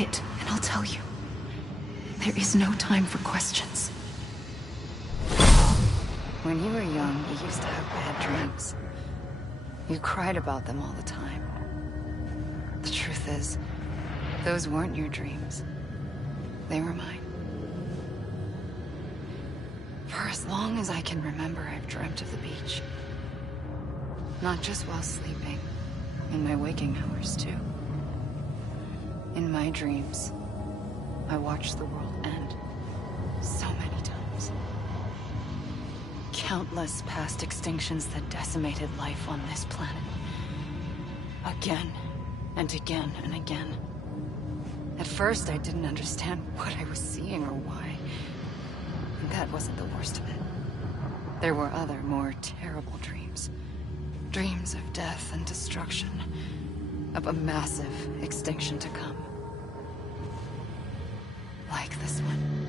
quiet, and I'll tell you. There is no time for questions. When you were young, you used to have bad dreams. You cried about them all the time. The truth is, those weren't your dreams. They were mine. For as long as I can remember, I've dreamt of the beach. Not just while sleeping, in my waking hours too. In my dreams, I watched the world end so many times. Countless past extinctions that decimated life on this planet. Again, and again, and again. At first, I didn't understand what I was seeing or why. And that wasn't the worst of it. There were other, more terrible dreams. Dreams of death and destruction. Of a massive extinction to come. Like this one.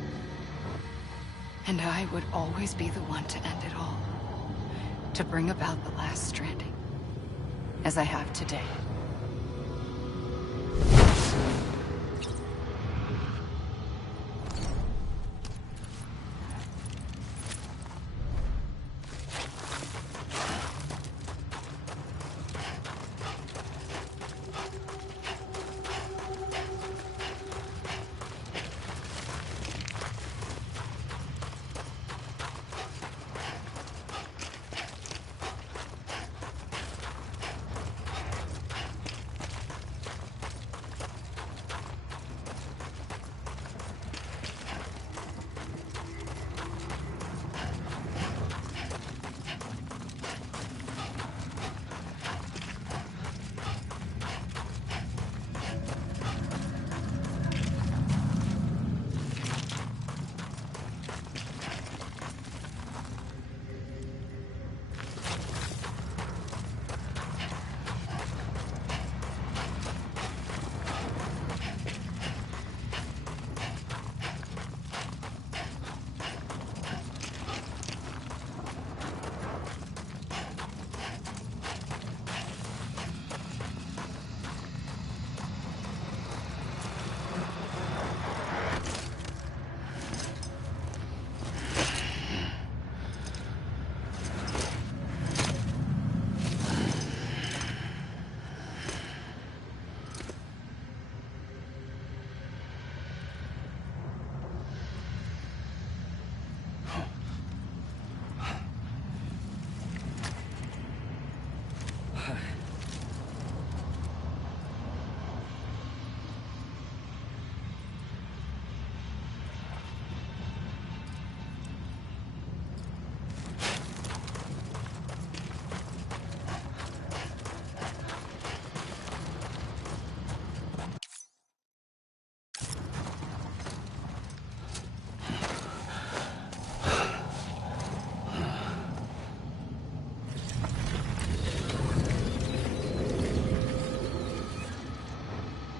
And I would always be the one to end it all. To bring about the last stranding. As I have today.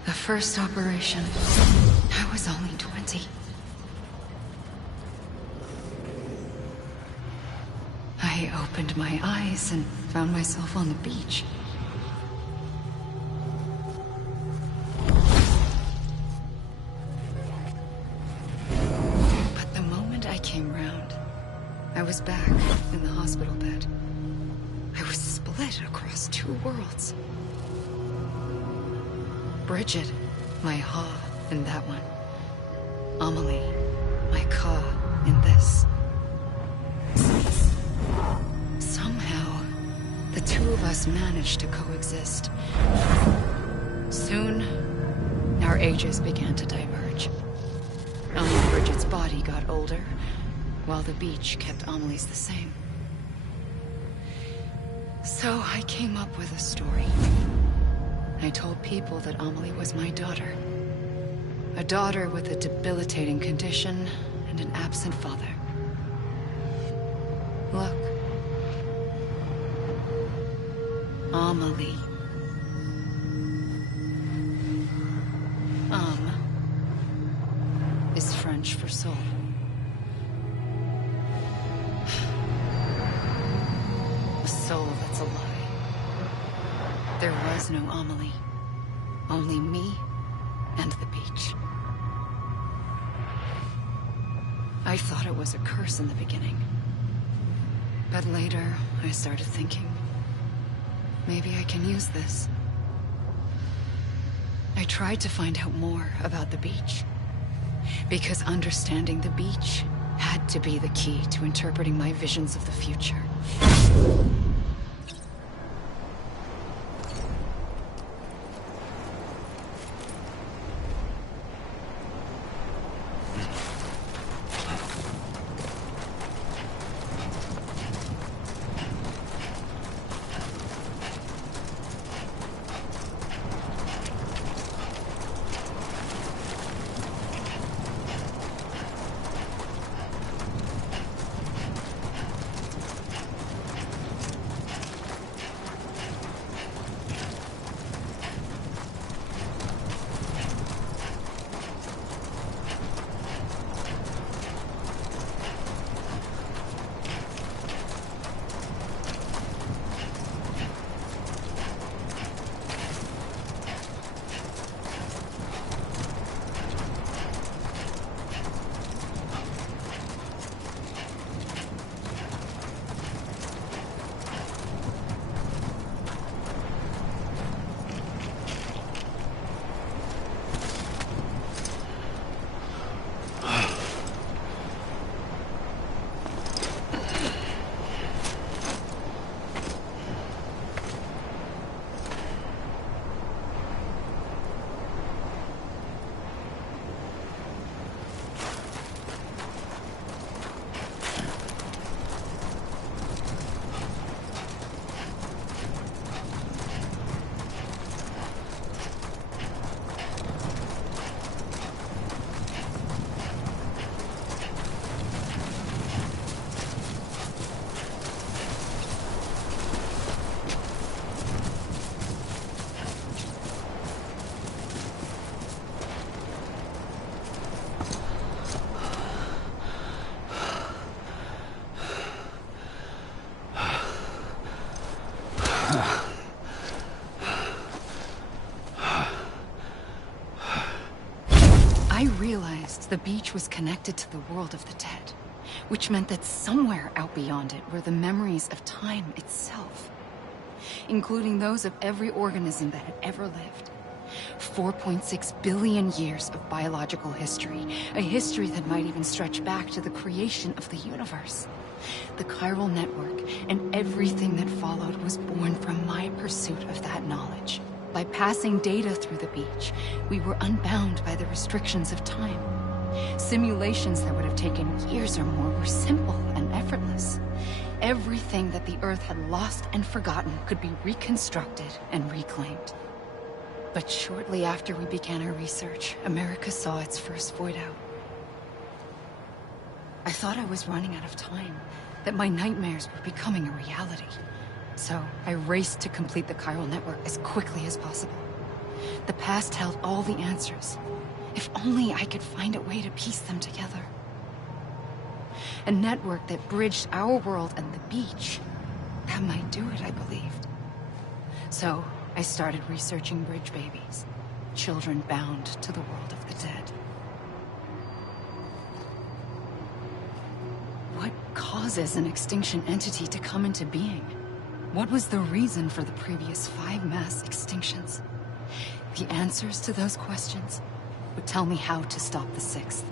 The first operation, I was only 20. I opened my eyes and found myself on the beach. But the moment I came round, I was back in the hospital bed. I was split across two worlds. Bridget, my Ha in that one. Amelie, my Ka in this. Somehow, the two of us managed to coexist. Soon, our ages began to diverge. Only Bridget's body got older, while the beach kept Amelie's the same. So I came up with a story. I told people that Amelie was my daughter. A daughter with a debilitating condition and an absent father. Look. Amelie. Is French for soul. A soul that's a lie. There was no Amelie. Only me and the beach. I thought it was a curse in the beginning. But later, I started thinking, maybe I can use this. I tried to find out more about the beach, because understanding the beach had to be the key to interpreting my visions of the future. I realized the beach was connected to the world of the dead, which meant that somewhere out beyond it were the memories of time itself, including those of every organism that had ever lived. 4.6 billion years of biological history, a history that might even stretch back to the creation of the universe. The chiral network and everything that followed was born from my pursuit of that knowledge. By passing data through the beach, we were unbound by the restrictions of time. Simulations that would have taken years or more were simple and effortless. Everything that the Earth had lost and forgotten could be reconstructed and reclaimed. But shortly after we began our research, America saw its first void out. I thought I was running out of time, that my nightmares were becoming a reality. So I raced to complete the chiral network as quickly as possible. The past held all the answers. If only I could find a way to piece them together. A network that bridged our world and the beach. That might do it, I believed. So I started researching bridge babies, children bound to the world of the dead. What causes an extinction entity to come into being? What was the reason for the previous 5 mass extinctions? The answers to those questions would tell me how to stop the 6th.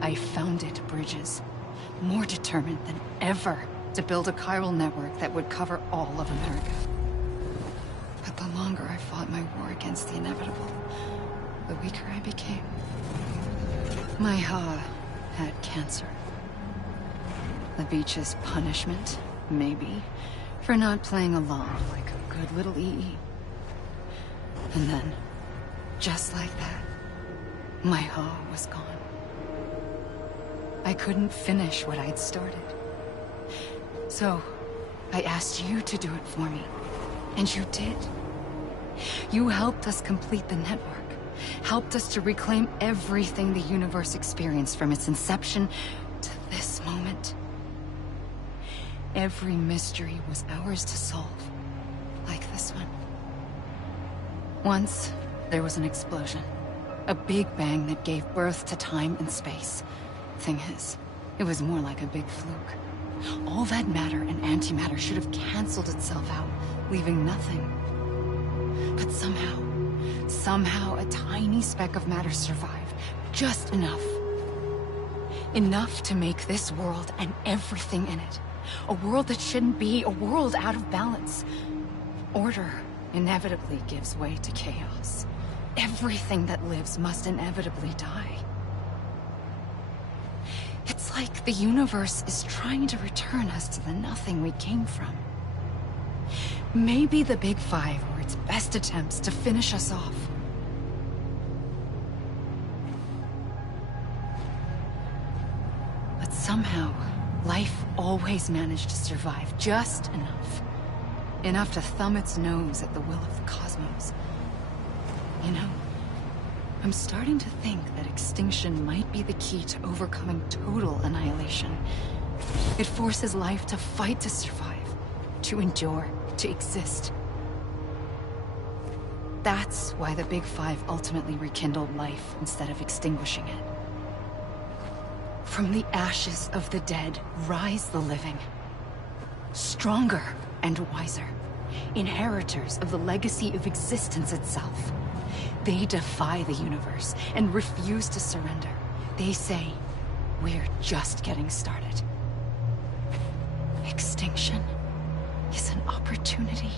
I founded bridges, more determined than ever to build a chiral network that would cover all of America. But the longer I fought my war against the inevitable, the weaker I became. My Ha had cancer. The beach's punishment, maybe, for not playing along like a good little EE. And then, just like that, my Ha was gone. I couldn't finish what I'd started. So, I asked you to do it for me. And you did. You helped us complete the network. Helped us to reclaim everything the universe experienced from its inception to this moment. Every mystery was ours to solve, like this one. Once, there was an explosion. A big bang that gave birth to time and space. Thing is, it was more like a big fluke. All that matter and antimatter should have canceled itself out, leaving nothing. But somehow a tiny speck of matter survived. Just enough. Enough to make this world and everything in it. A world that shouldn't be, a world out of balance. Order inevitably gives way to chaos. Everything that lives must inevitably die. It's like the universe is trying to return us to the nothing we came from. Maybe the Big Five were its best attempts to finish us off. But somehow, life always managed to survive just enough. Enough to thumb its nose at the will of the cosmos. You know, I'm starting to think that extinction might be the key to overcoming total annihilation. It forces life to fight to survive, to endure, to exist. That's why the Big Five ultimately rekindled life instead of extinguishing it. From the ashes of the dead rise the living. Stronger and wiser. Inheritors of the legacy of existence itself. They defy the universe and refuse to surrender. They say, we're just getting started. Extinction is an opportunity.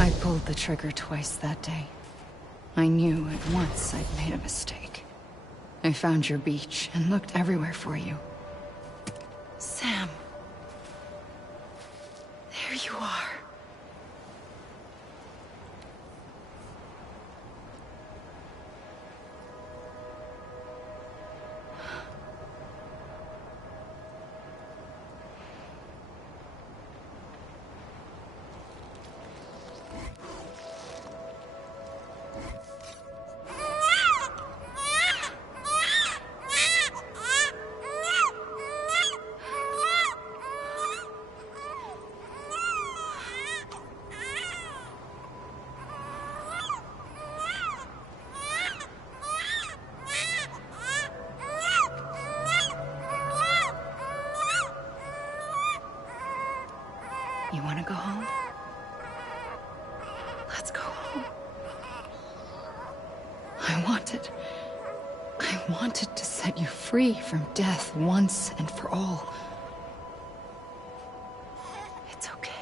I pulled the trigger twice that day. I knew at once I'd made a mistake. I found your beach and looked everywhere for you. Sam. There you are. You want to go home? Let's go home. I wanted to set you free from death once and for all. It's okay.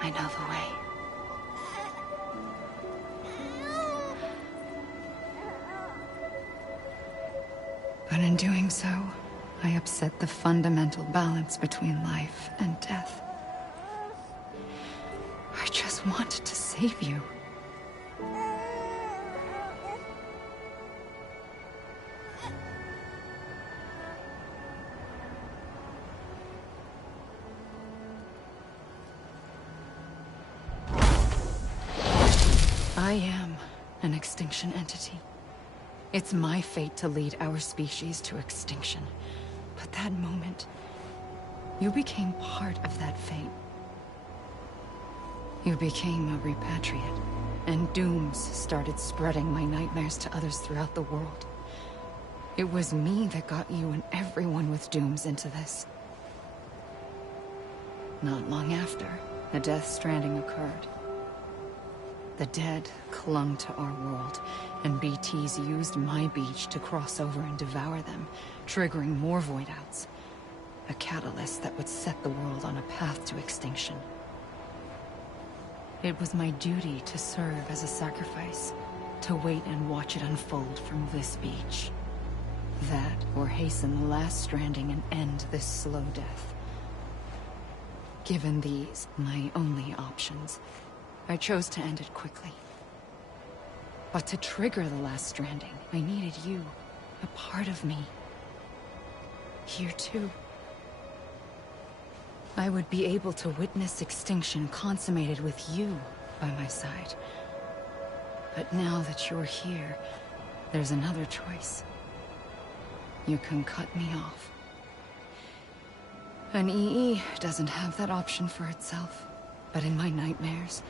I know the way. But in doing so, I upset the fundamental balance between life and death. I just wanted to save you. I am an extinction entity. It's my fate to lead our species to extinction. But that moment, you became part of that fate. You became a repatriate, and dooms started spreading my nightmares to others throughout the world. It was me that got you and everyone with dooms into this. Not long after, the Death Stranding occurred. The dead clung to our world, and BTs used my beach to cross over and devour them, triggering more void-outs. A catalyst that would set the world on a path to extinction. It was my duty to serve as a sacrifice, to wait and watch it unfold from this beach. That, or hasten the last stranding and end this slow death. Given these, my only options, I chose to end it quickly. But to trigger the last stranding, I needed you, a part of me. Here too. I would be able to witness extinction consummated with you by my side. But now that you're here, there's another choice. You can cut me off. An EE doesn't have that option for itself. But in my nightmares,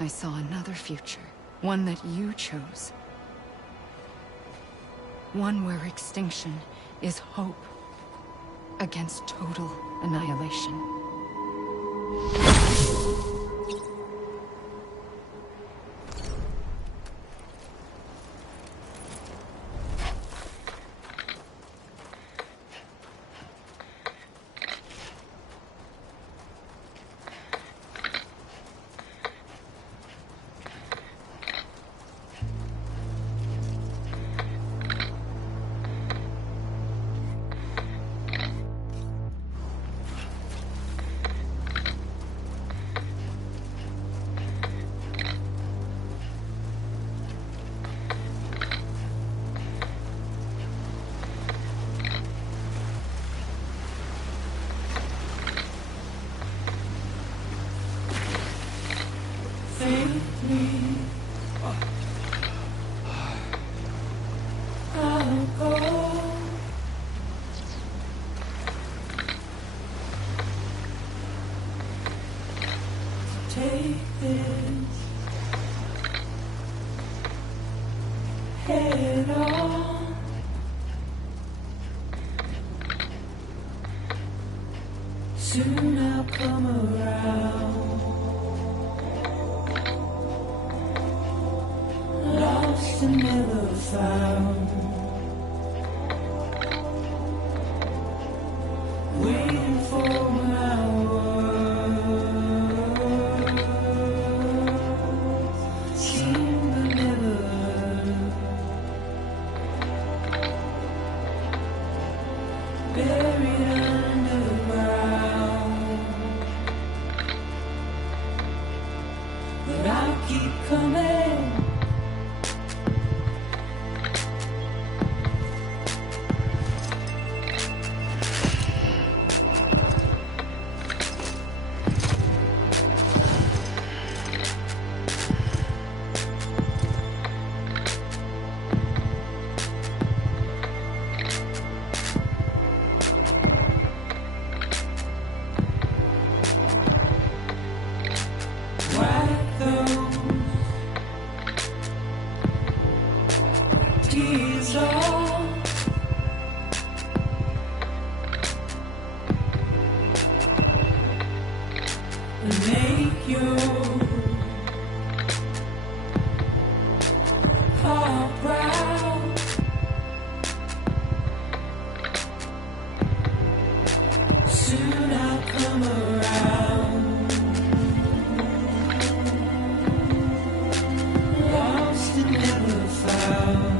I saw another future. One that you chose. One where extinction is hope against total annihilation. Take this head on. Soon I'll come around. Lost and never found. Waiting for my make you heart proud. Soon I'll come around. Lost and never found.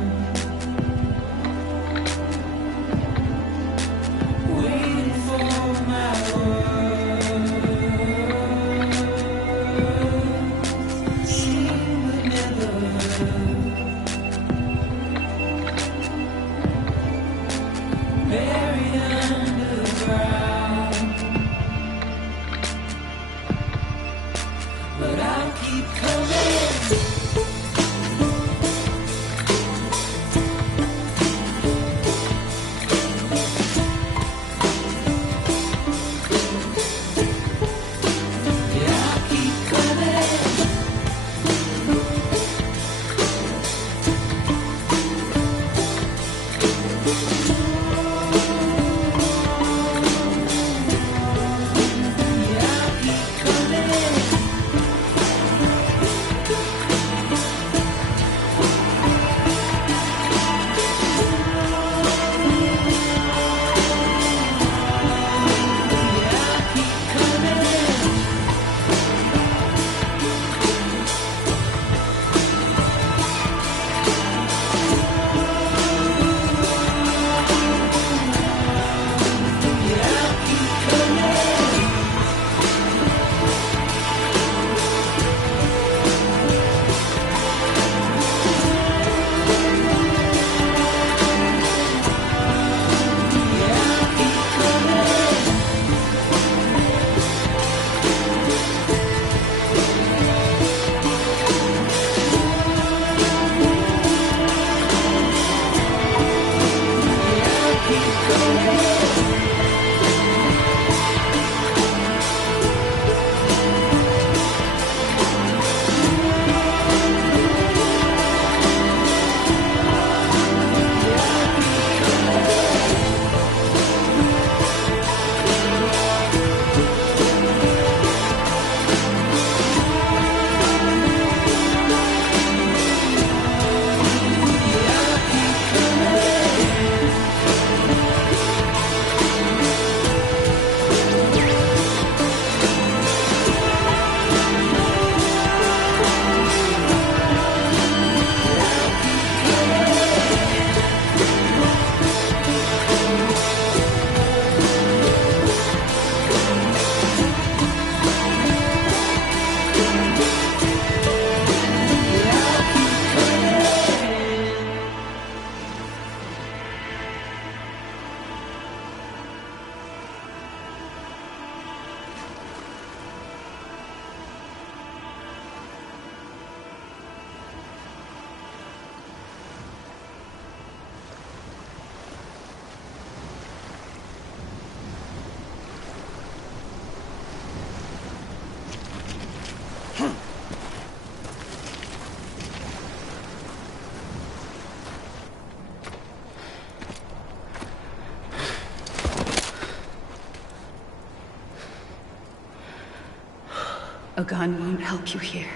A gun won't help you here.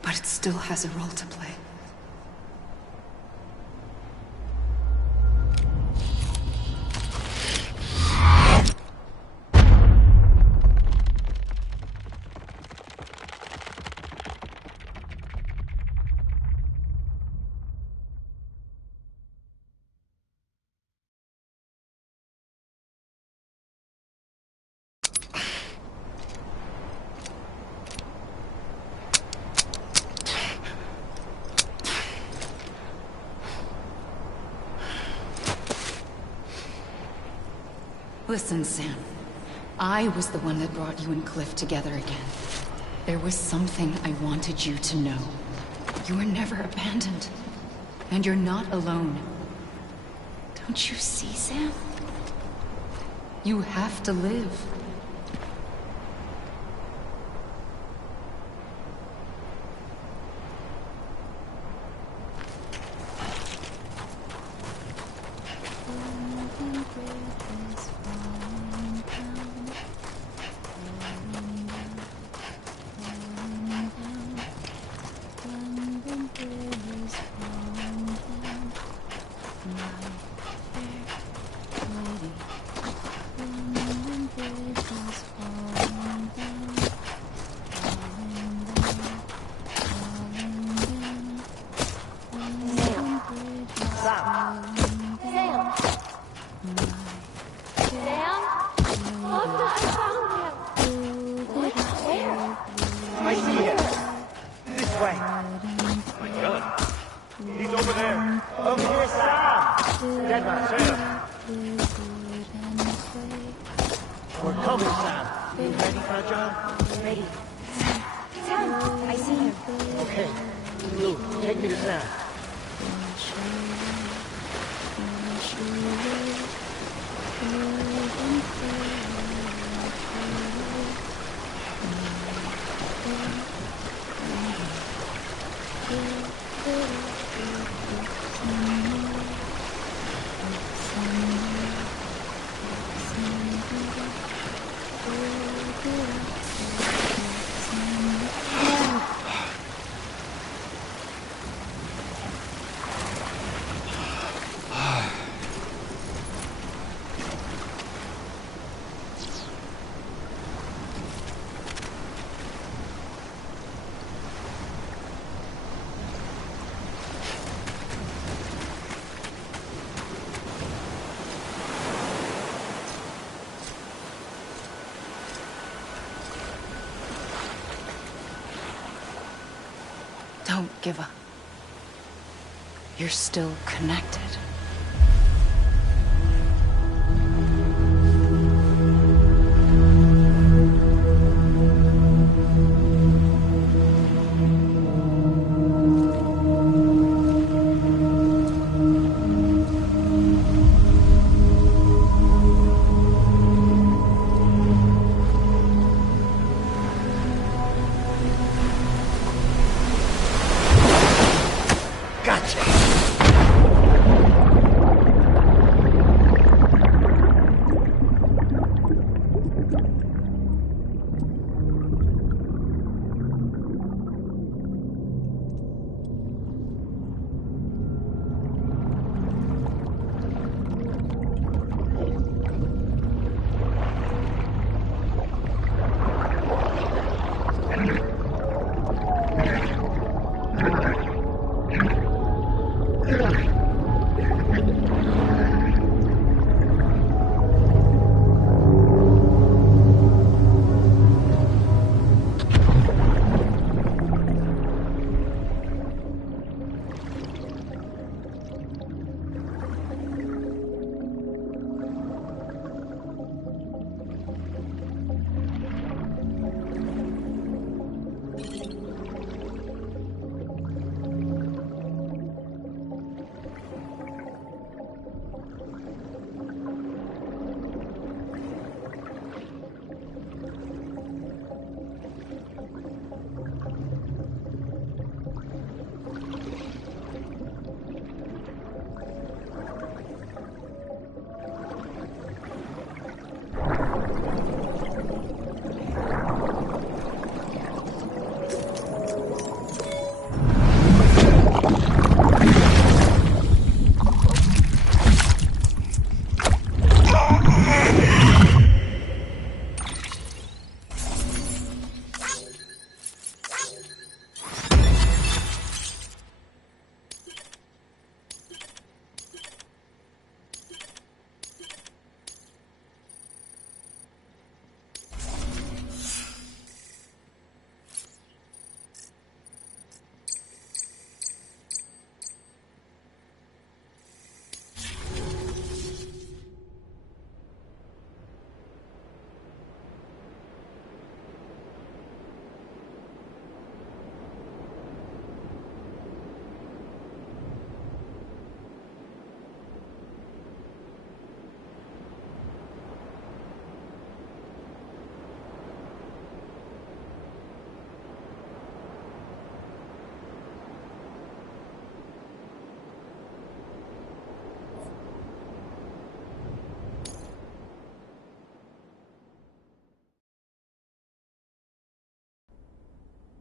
But it still has a role to play. Listen, Sam. I was the one that brought you and Cliff together again. There was something I wanted you to know. You were never abandoned. And you're not alone. Don't you see, Sam? You have to live. Don't give up. You're still connected. Gotcha!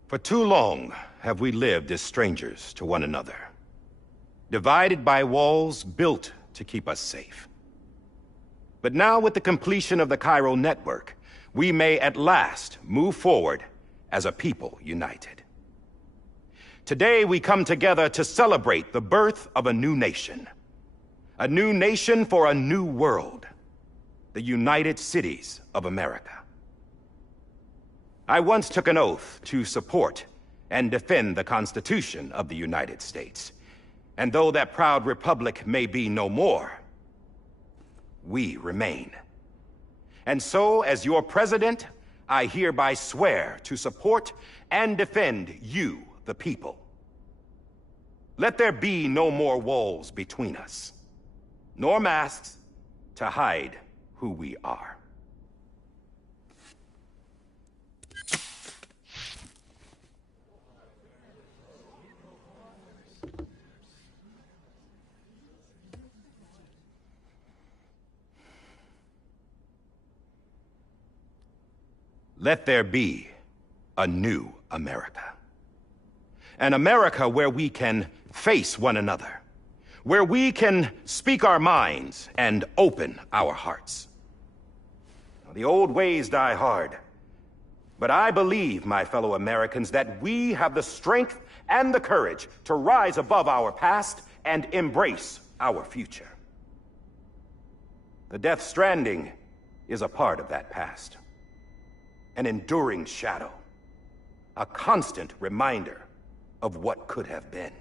For too long have we lived as strangers to one another, divided by walls built to keep us safe. But now, with the completion of the Cairo network, we may at last move forward as a people united. Today we come together to celebrate the birth of a new nation. A new nation for a new world. The United Cities of America. I once took an oath to support and defend the Constitution of the United States. And though that proud republic may be no more, we remain. And so, as your president, I hereby swear to support and defend you, the people. Let there be no more walls between us, nor masks to hide who we are. Let there be a new America. An America where we can face one another, where we can speak our minds and open our hearts. The old ways die hard, but I believe, my fellow Americans, that we have the strength and the courage to rise above our past and embrace our future. The Death Stranding is a part of that past. An enduring shadow, a constant reminder of what could have been.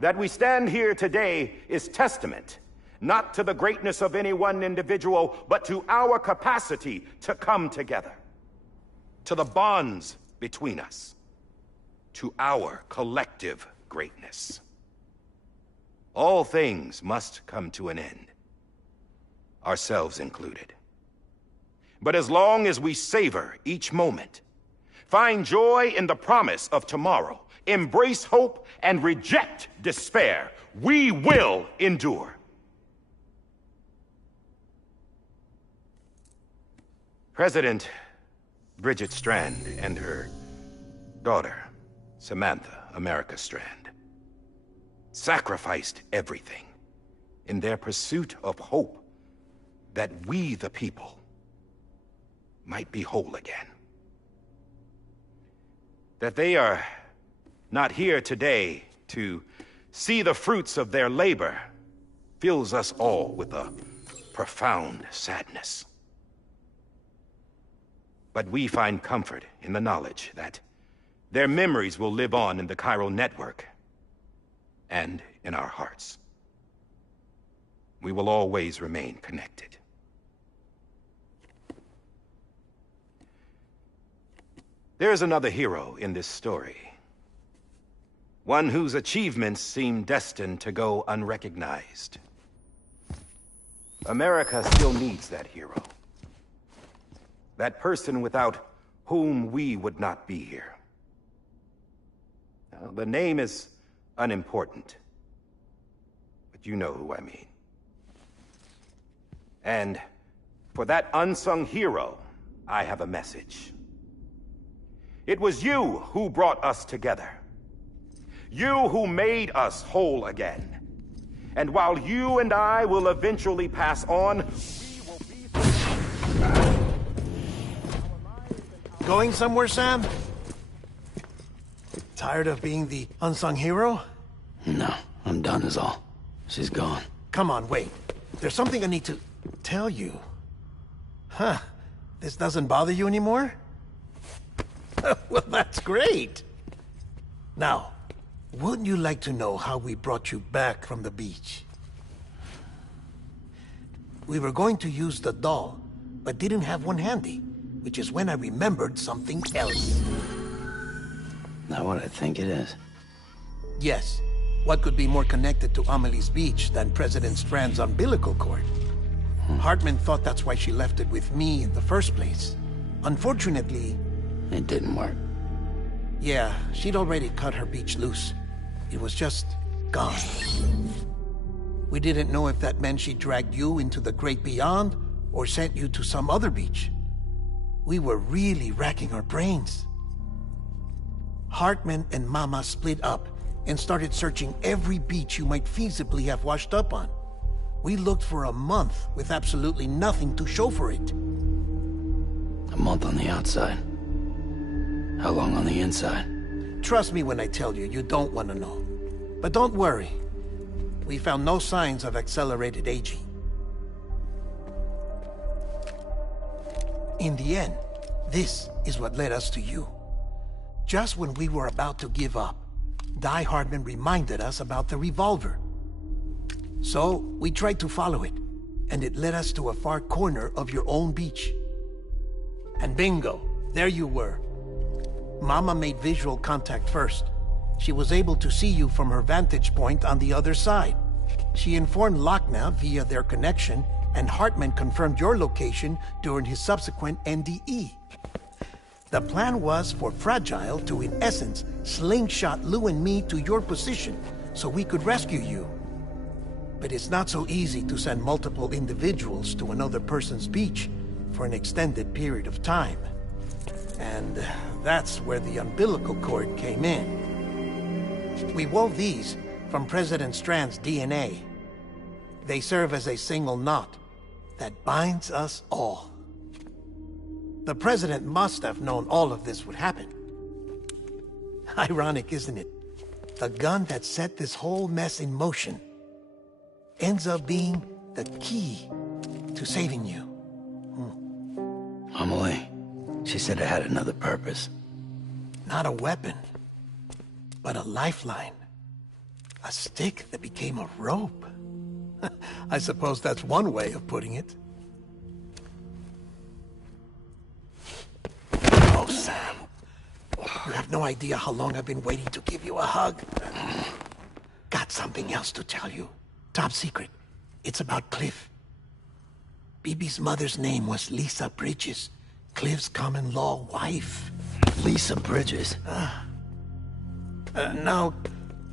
That we stand here today is testament, not to the greatness of any one individual, but to our capacity to come together, to the bonds between us, to our collective greatness. All things must come to an end, ourselves included. But as long as we savor each moment, find joy in the promise of tomorrow, embrace hope, and reject despair, we will endure. President Bridget Strand and her daughter, Samantha America Strand, sacrificed everything in their pursuit of hope that we, the people, might be whole again. That they are not here today to see the fruits of their labor fills us all with a profound sadness. But we find comfort in the knowledge that their memories will live on in the Cairo network and in our hearts. We will always remain connected. There's another hero in this story. One whose achievements seem destined to go unrecognized. America still needs that hero. That person without whom we would not be here. Now, the name is unimportant, but you know who I mean. And for that unsung hero, I have a message. It was you who brought us together. You who made us whole again. And while you and I will eventually pass on, we will be... Going somewhere, Sam? Tired of being the unsung hero? No, I'm done is all. She's gone. Come on, wait. There's something I need to tell you. Huh. This doesn't bother you anymore? Well, that's great. Now, wouldn't you like to know how we brought you back from the beach? We were going to use the doll, but didn't have one handy, which is when I remembered something else. Not what I think it is. Yes. What could be more connected to Amelie's beach than President Strand's umbilical cord? Hartman thought that's why she left it with me in the first place. Unfortunately... It didn't work. Yeah, she'd already cut her beach loose. It was just gone. We didn't know if that meant she dragged you into the great beyond, or sent you to some other beach. We were really racking our brains. Hartman and Mama split up and started searching every beach you might feasibly have washed up on. We looked for a month with absolutely nothing to show for it. A month on the outside. How long on the inside? Trust me when I tell you, you don't want to know. But don't worry. We found no signs of accelerated aging. In the end, this is what led us to you. Just when we were about to give up, Die Hardman reminded us about the revolver. So, we tried to follow it, and it led us to a far corner of your own beach. And bingo, there you were. Mama made visual contact first. She was able to see you from her vantage point on the other side. She informed Lochner via their connection, and Hartman confirmed your location during his subsequent NDE. The plan was for Fragile to, in essence, slingshot Lou and me to your position so we could rescue you. But it's not so easy to send multiple individuals to another person's beach for an extended period of time. And that's where the umbilical cord came in. We wove these from President Strand's DNA. They serve as a single knot that binds us all. The President must have known all of this would happen. Ironic, isn't it? The gun that set this whole mess in motion ends up being the key to saving you. Amelie, she said it had another purpose. Not a weapon, but a lifeline. A stick that became a rope. I suppose that's one way of putting it. Oh, Sam. You have no idea how long I've been waiting to give you a hug. Got something else to tell you. Top secret. It's about Cliff. Bibi's mother's name was Lisa Bridges, Cliff's common-law wife. Lisa Bridges? Now,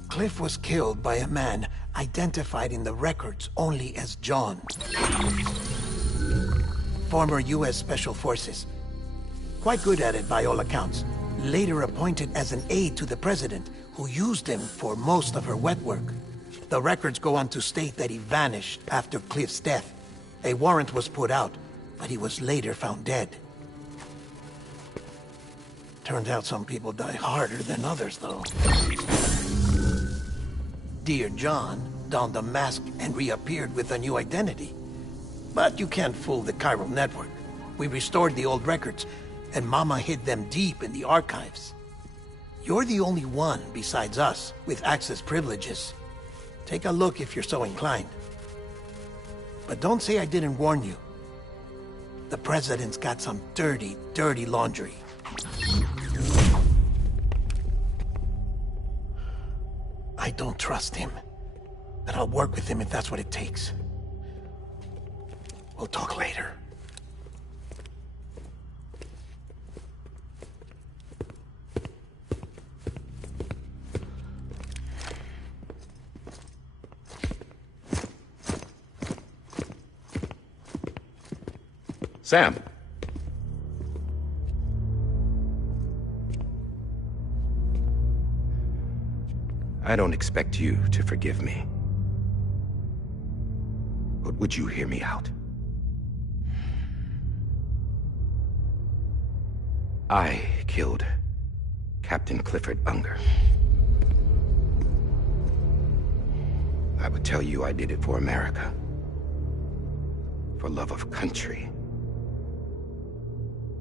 Cliff was killed by a man identified in the records only as John. Former U.S. Special Forces. Quite good at it by all accounts. Later appointed as an aide to the president, who used him for most of her wet work. The records go on to state that he vanished after Cliff's death. A warrant was put out, but he was later found dead. Turned out some people die harder than others, though. Dear John donned a mask and reappeared with a new identity. But you can't fool the chiral network. We restored the old records, and Mama hid them deep in the archives. You're the only one, besides us, with access privileges. Take a look if you're so inclined. But don't say I didn't warn you. The President's got some dirty, dirty laundry. I don't trust him, but I'll work with him if that's what it takes. We'll talk later. Sam. I don't expect you to forgive me. But would you hear me out? I killed Captain Clifford Unger. I would tell you I did it for America. For love of country.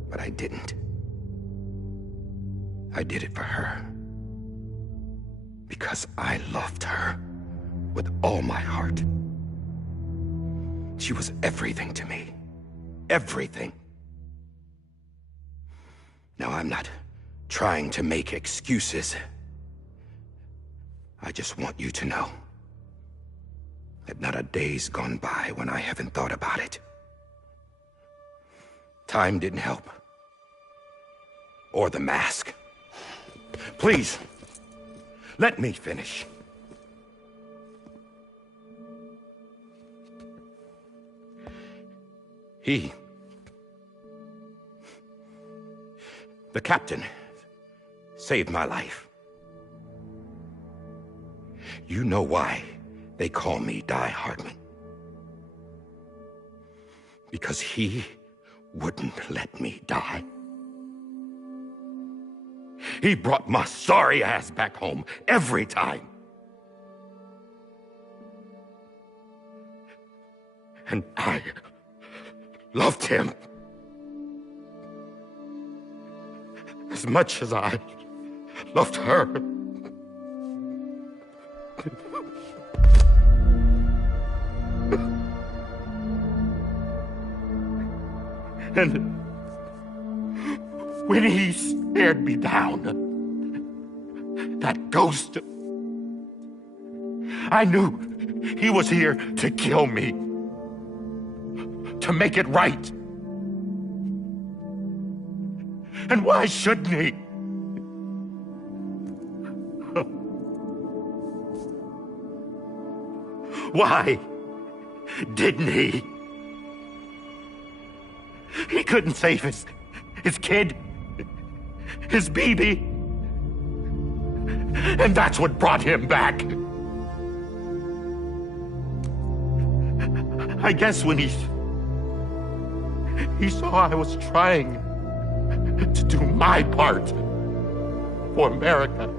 But I didn't. I did it for her. Because I loved her with all my heart. She was everything to me. Everything. Now, I'm not trying to make excuses. I just want you to know that not a day's gone by when I haven't thought about it. Time didn't help. Or the mask. Please, let me finish. The captain saved my life. You know why they call me Die Hardman. Because he wouldn't let me die. He brought my sorry ass back home every time. And I loved him as much as I loved her. And when he stared me down, that ghost, I knew he was here to kill me, to make it right. And why shouldn't he? Why didn't he? He couldn't save his kid, his baby. And that's what brought him back. I guess when he saw I was trying to do my part for America,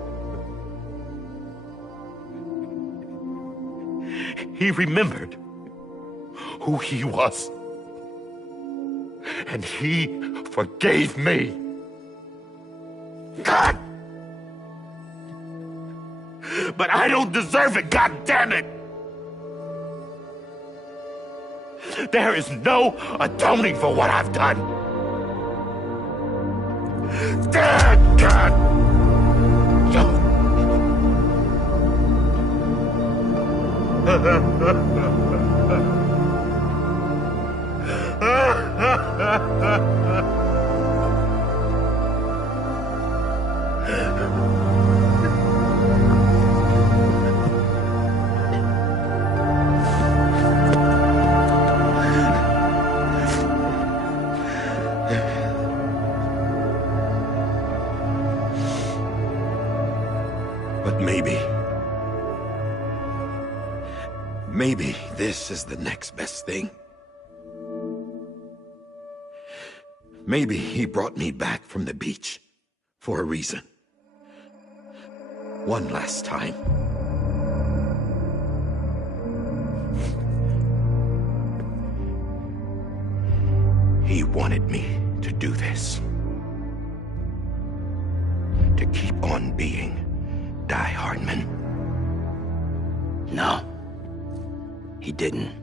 he remembered who he was. And he forgave me. God! But I don't deserve it, God damn it! There is no atoning for what I've done. God! But maybe this is the next best thing. Maybe he brought me back from the beach for a reason. One last time. He wanted me to do this. To keep on being Die Hardman. No. He didn't.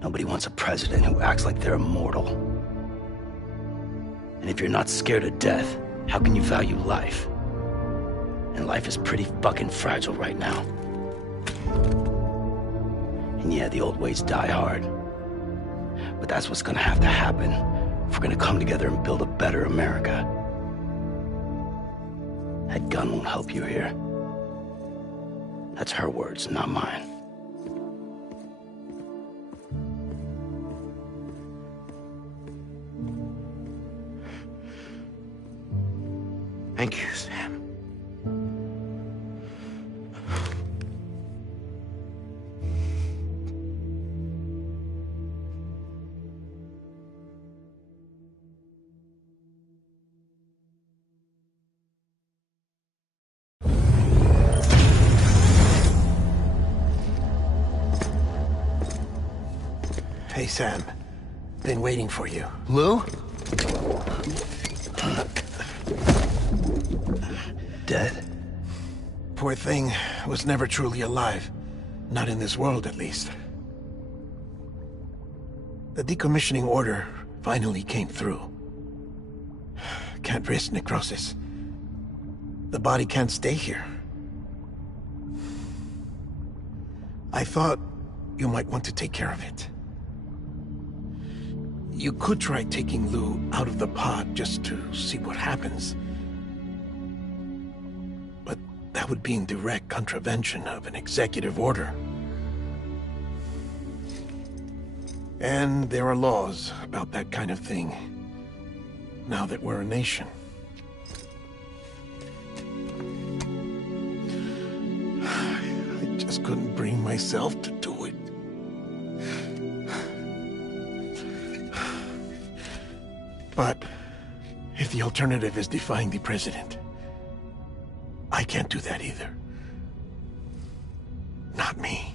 Nobody wants a president who acts like they're immortal. And if you're not scared of death, how can you value life? And life is pretty fucking fragile right now. And yeah, the old ways die hard. But that's what's gonna have to happen if we're gonna come together and build a better America. That gun won't help you here. That's her words, not mine. Thank you, Sam. Hey, Sam. Been waiting for you. Lou? Dead? Poor thing was never truly alive. Not in this world, at least. The decommissioning order finally came through. Can't risk necrosis. The body can't stay here. I thought you might want to take care of it. You could try taking Lou out of the pod just to see what happens. But that would be in direct contravention of an executive order. And there are laws about that kind of thing, now that we're a nation. just couldn't bring myself to do it. But if the alternative is defying the president, I can't do that either. Not me.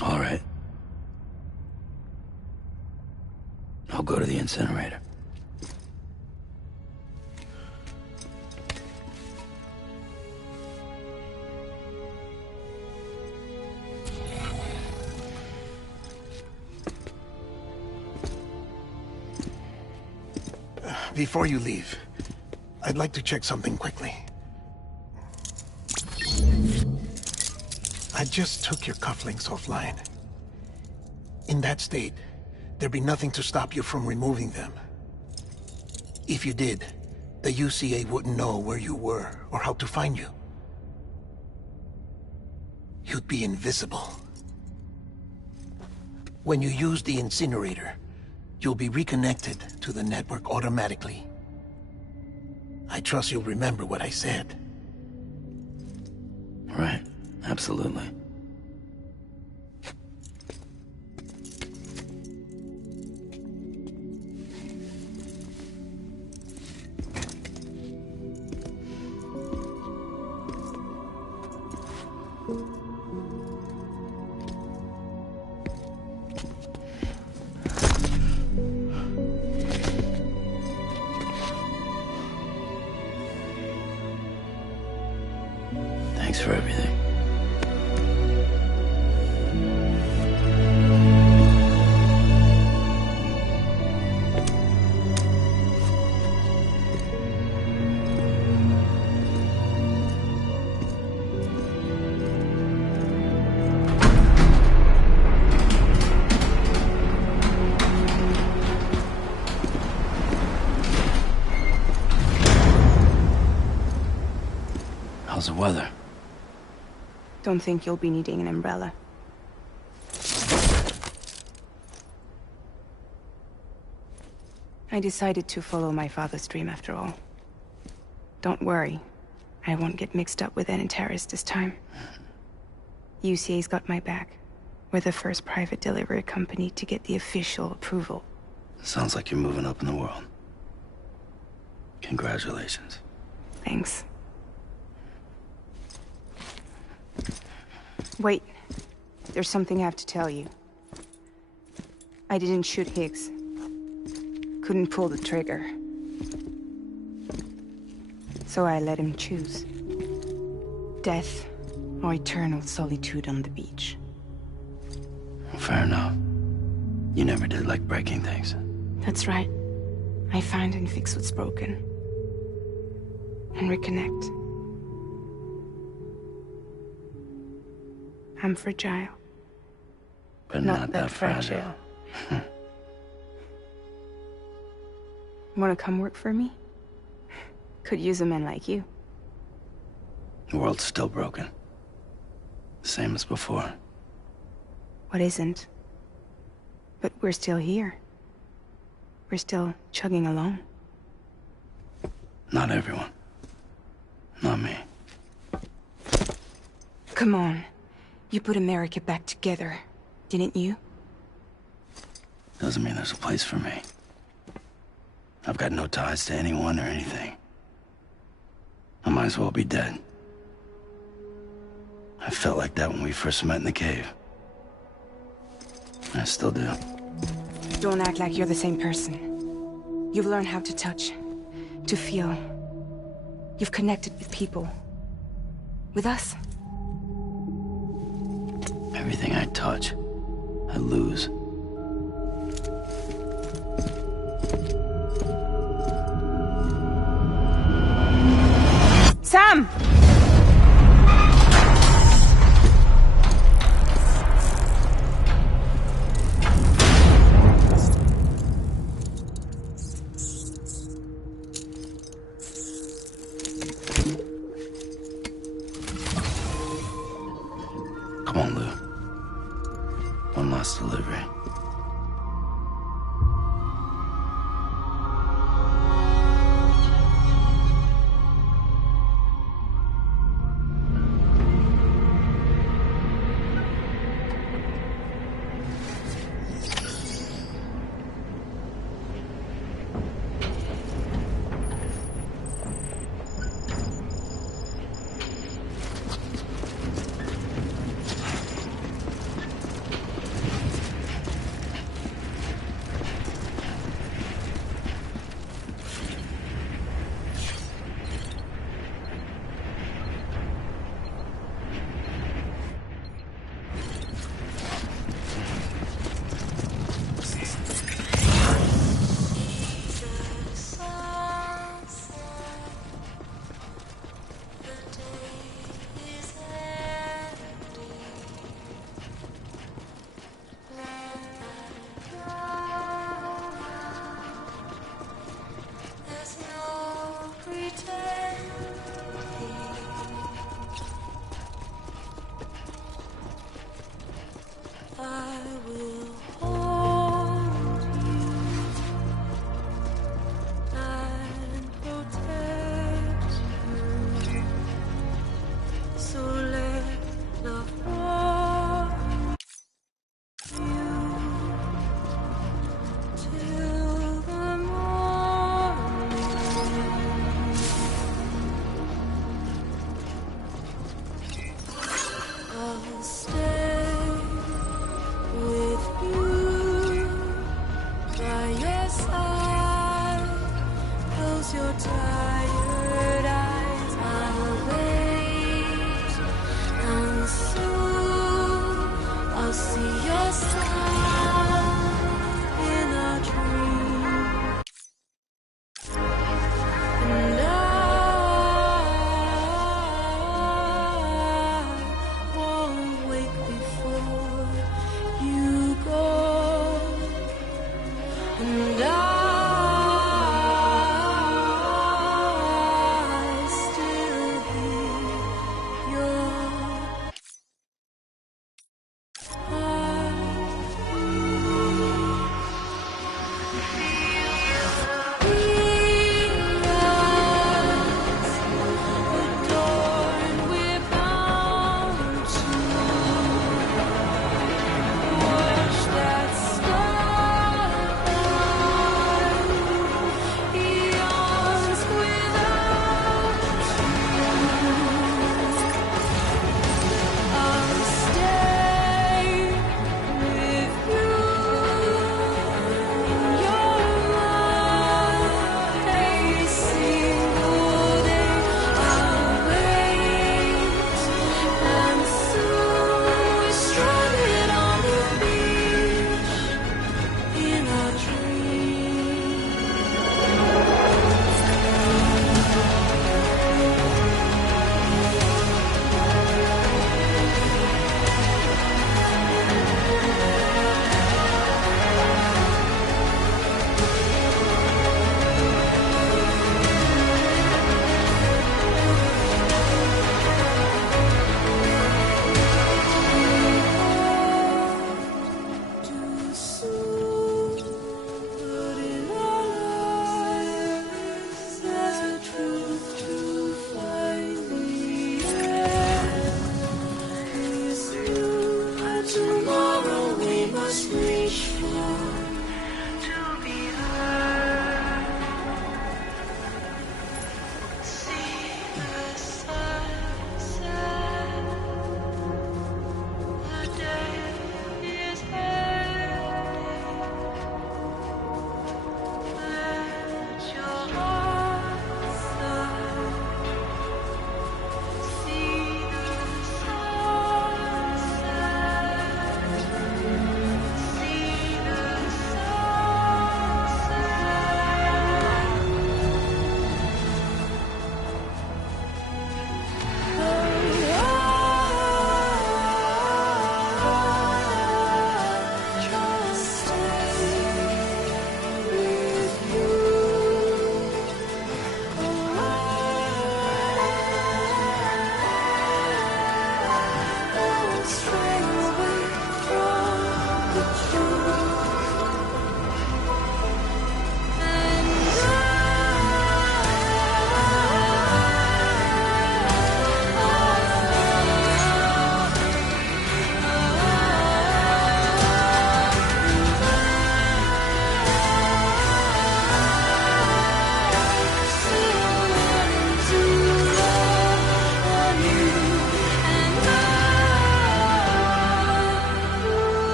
All right. I'll go to the incinerator. Before you leave, I'd like to check something quickly. I just took your cufflinks offline. In that state, there'd be nothing to stop you from removing them. If you did, the UCA wouldn't know where you were or how to find you. You'd be invisible. When you use the incinerator, you'll be reconnected to the network automatically. I trust you'll remember what I said. Right. Absolutely. Thanks for everything. How's the weather? Don't think you'll be needing an umbrella. I decided to follow my father's dream after all. Don't worry. I won't get mixed up with any terrorists this time. UCA's got my back. We're the first private delivery company to get the official approval. Sounds like you're moving up in the world. Congratulations. Thanks. Wait. There's something I have to tell you. I didn't shoot Higgs. Couldn't pull the trigger. So I let him choose. Death or eternal solitude on the beach. Fair enough. You never did like breaking things. That's right. I find and fix what's broken. And reconnect. I'm fragile. But not that fragile. Wanna come work for me? Could use a man like you. The world's still broken. Same as before. What isn't? But we're still here. We're still chugging along. Not everyone. Not me. Come on. You put America back together, didn't you? Doesn't mean there's a place for me. I've got no ties to anyone or anything. I might as well be dead. I felt like that when we first met in the cave. I still do. Don't act like you're the same person. You've learned how to touch, to feel. You've connected with people. With us. Everything I touch, I lose. Sam! Come on, Lou. One last delivery. Close your tired eyes, I'll wait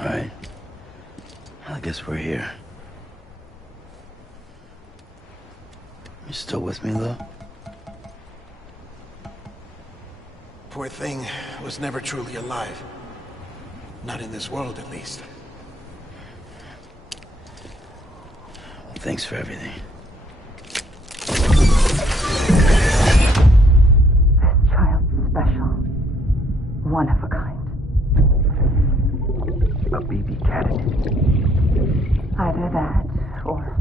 Alright. I guess we're here. You still with me, though? Poor thing was never truly alive. Not in this world, at least. Well, thanks for everything. Child's special. One of a kind. A BB candidate. Either that, or...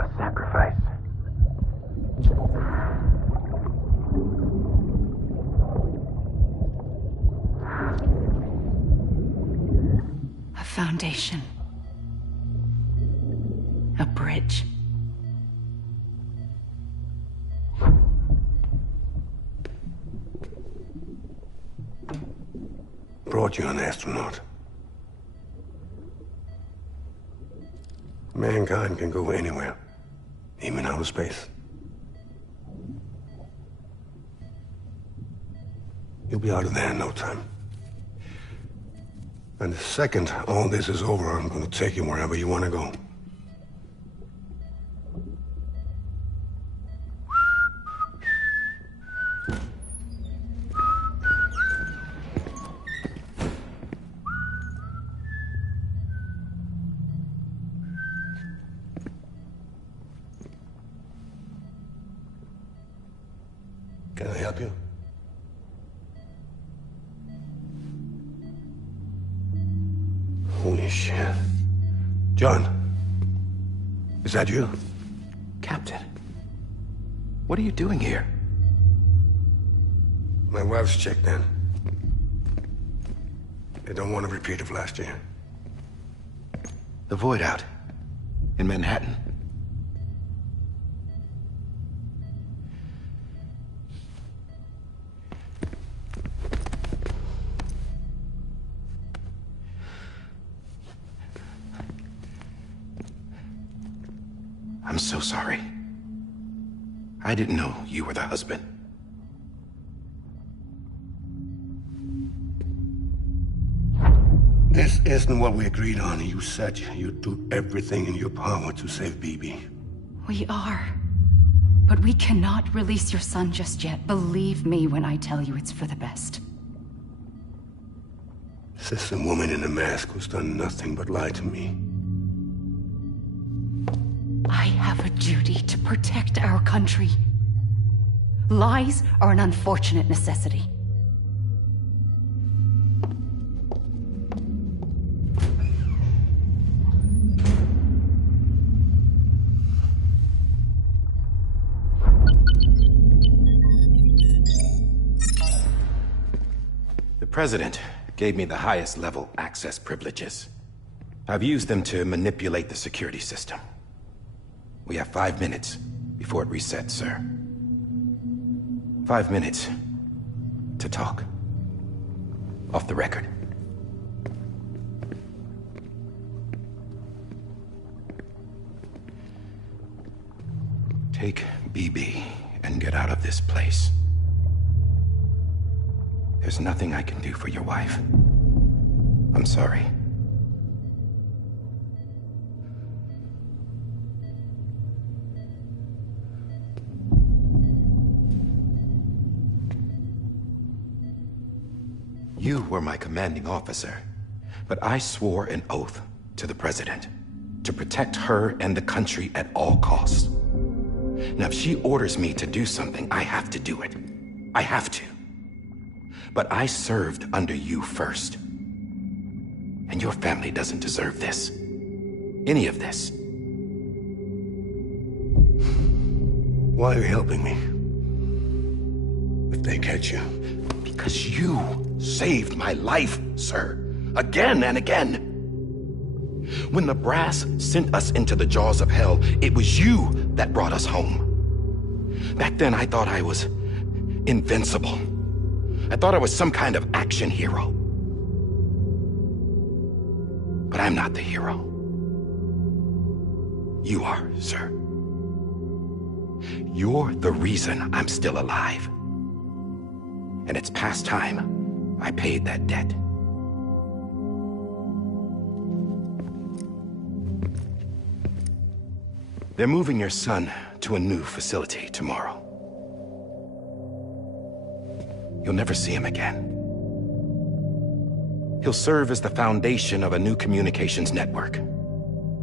A sacrifice. a foundation. A bridge. Brought you an astronaut. Mankind can go anywhere, even outer space. You'll be out of there in no time. And the second all this is over, I'm gonna take you wherever you wanna go. Can I help you? Holy shit. John, is that you? Captain, what are you doing here? My wife's checked in. They don't want a repeat of last year. The Void out. In Manhattan. I'm so sorry. I didn't know you were the husband. This isn't what we agreed on. You said you'd do everything in your power to save BB. We are. But we cannot release your son just yet. Believe me when I tell you it's for the best. This is a woman in a mask who's done nothing but lie to me. I have a duty to protect our country. Lies are an unfortunate necessity. The President gave me the highest level access privileges. I've used them to manipulate the security system. We have 5 minutes before it resets, sir. 5 minutes to talk. Off the record. Take BB and get out of this place. There's nothing I can do for your wife. I'm sorry. You were my commanding officer, but I swore an oath to the President to protect her and the country at all costs. Now, if she orders me to do something, I have to do it. I have to. But I served under you first. And your family doesn't deserve this. Any of this. Why are you helping me? If they catch you. Because you saved my life, sir. Again and again. When the brass sent us into the jaws of hell, it was you that brought us home. Back then, I thought I was invincible. I thought I was some kind of action hero. But I'm not the hero. You are, sir. You're the reason I'm still alive. And it's past time I paid that debt. They're moving your son to a new facility tomorrow. You'll never see him again. He'll serve as the foundation of a new communications network.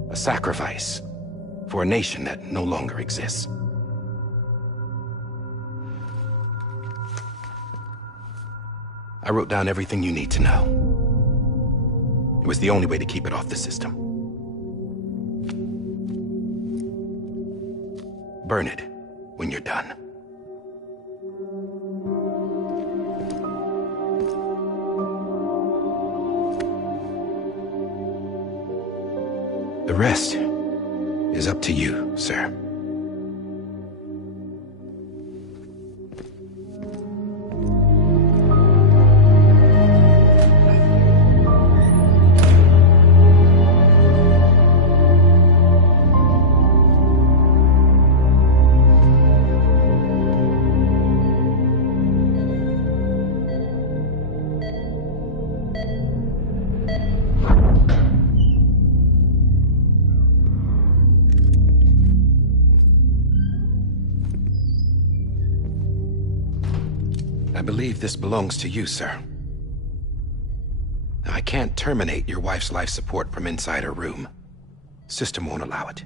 A sacrifice for a nation that no longer exists. I wrote down everything you need to know. It was the only way to keep it off the system. Burn it when you're done. The rest is up to you, sir. I believe this belongs to you, sir. Now, I can't terminate your wife's life support from inside her room. System won't allow it.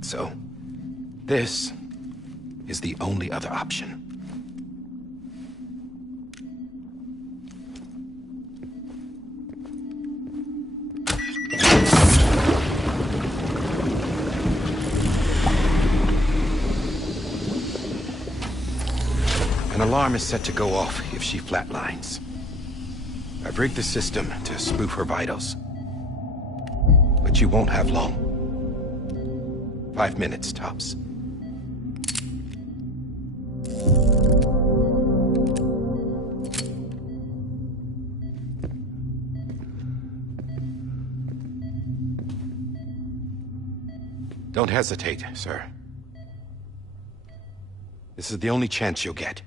So, this is the only other option. An alarm is set to go off if she flatlines. I've rigged the system to spoof her vitals. But you won't have long. 5 minutes, tops. Don't hesitate, sir. This is the only chance you'll get.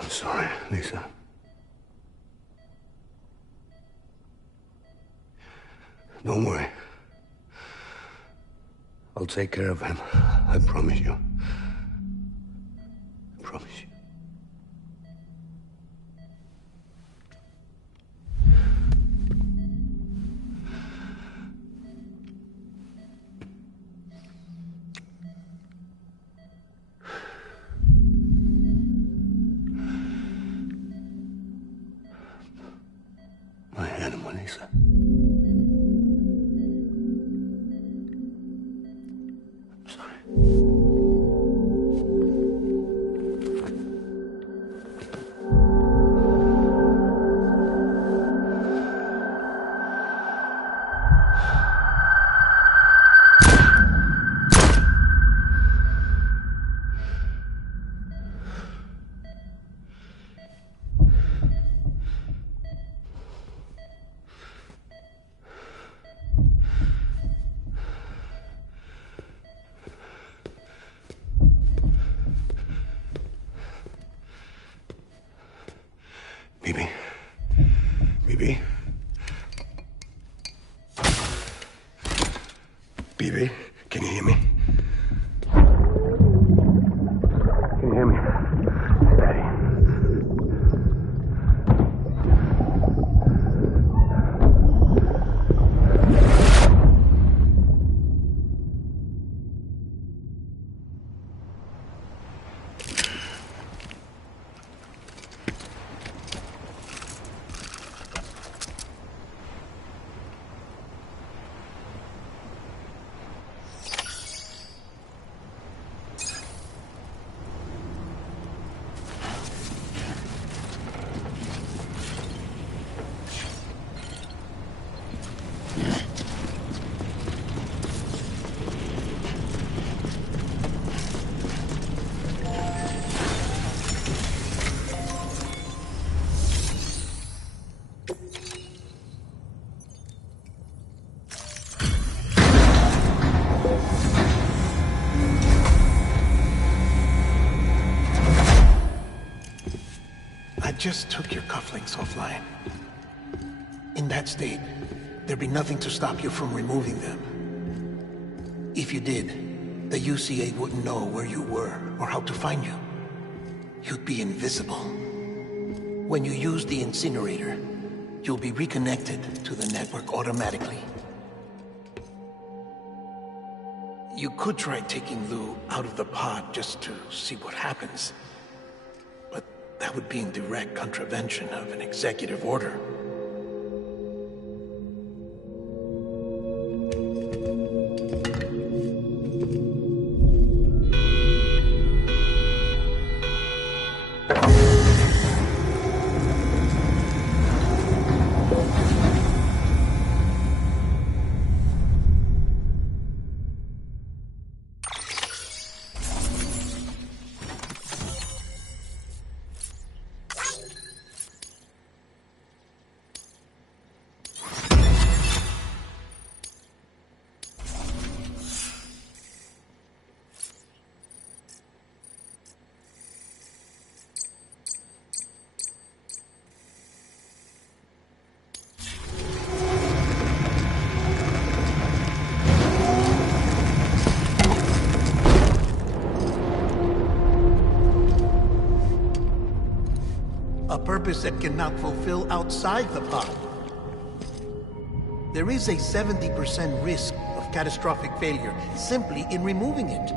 I'm sorry, Lisa. Don't worry. I'll take care of him. I promise you. I promise you. My animal, Lisa. I'm sorry. BB? BB? BB, can you hear me? Can you hear me? Steady. I just took your cufflinks offline. In that state, there'd be nothing to stop you from removing them. If you did, the UCA wouldn't know where you were or how to find you. You'd be invisible. When you use the incinerator, you'll be reconnected to the network automatically. You could try taking Lou out of the pod just to see what happens. But that would be in direct contravention of an executive order. A purpose that cannot fulfill outside the pod. There is a 70% risk of catastrophic failure simply in removing it.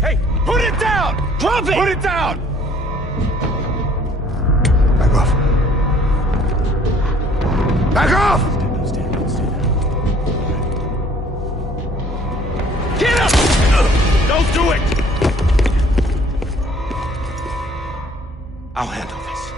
Hey, put it down! Drop it! Put it down! Back off. Back off! Get up! Don't do it! I'll handle this.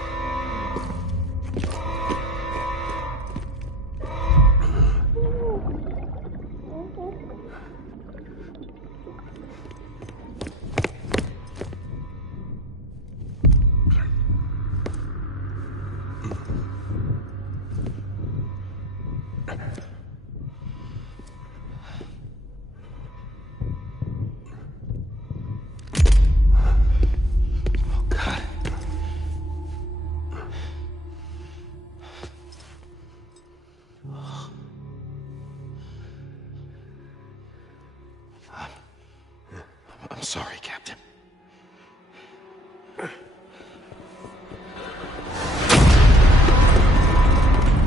I'm sorry, Captain.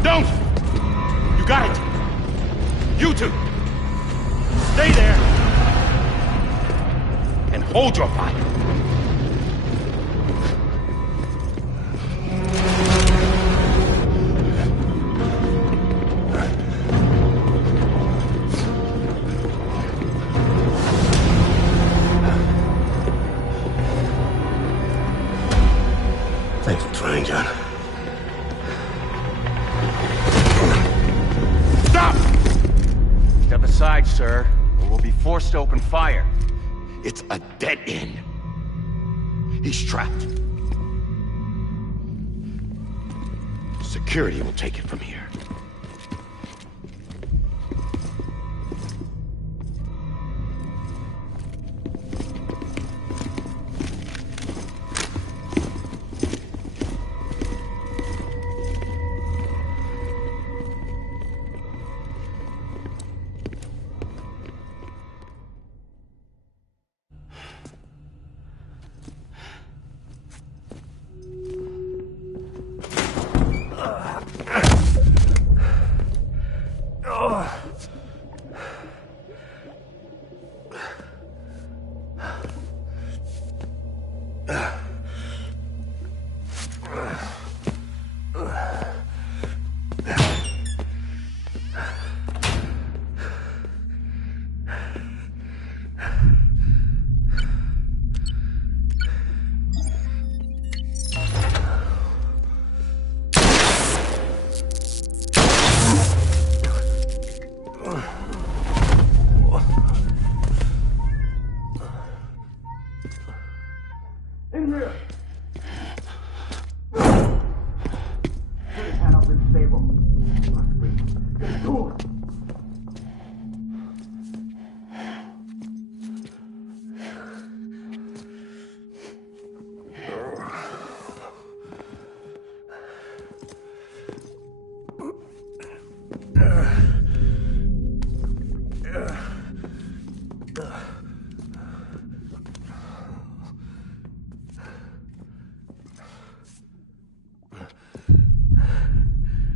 Don't! You got it! You two! Stay there! And hold your fire! Thanks for trying, John. Stop! Step aside, sir, or we'll be forced to open fire. It's a dead end. He's trapped. Security will take it from here.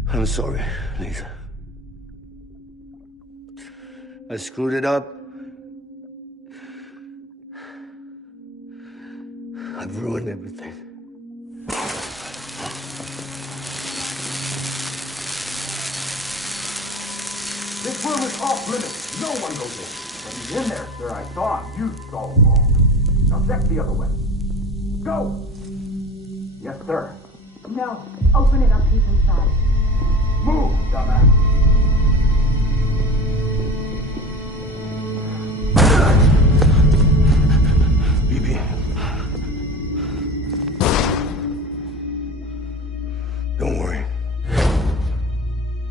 I'm sorry, Lisa. I screwed it up. I've ruined everything. This room is off limits. No one goes in. But he's in there, sir. I saw him. You saw him all. Now check the other way. Go! Yes, sir. No. Open it up. He's inside. Move, dumbass. BB. Don't worry.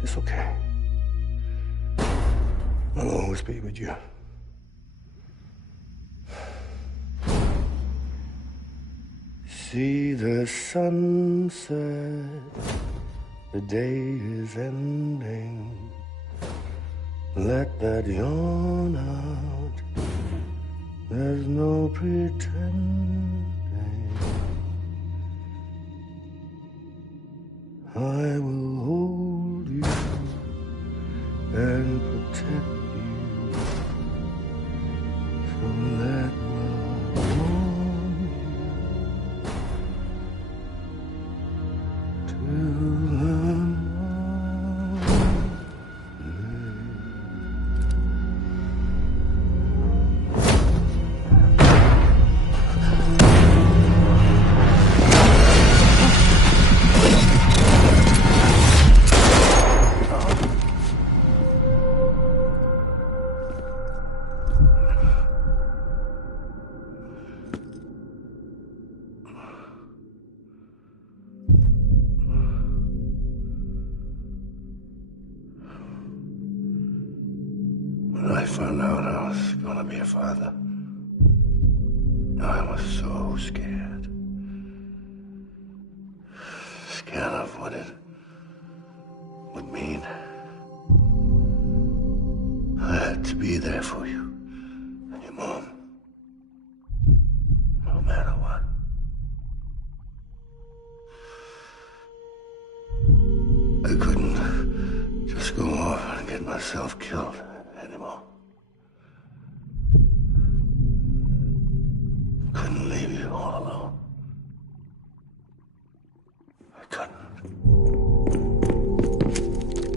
It's okay. I'll always be with you. See the sunset. The day is ending. Let that yawn out. There's no pretending. I will hold you and protect you. So let love warm you to the When I found out I was gonna be a father, I was so scared. Scared of what it would mean. I had to be there for you and your mom, no matter what. I couldn't just go off and get myself killed anymore. Couldn't leave you all alone. I couldn't.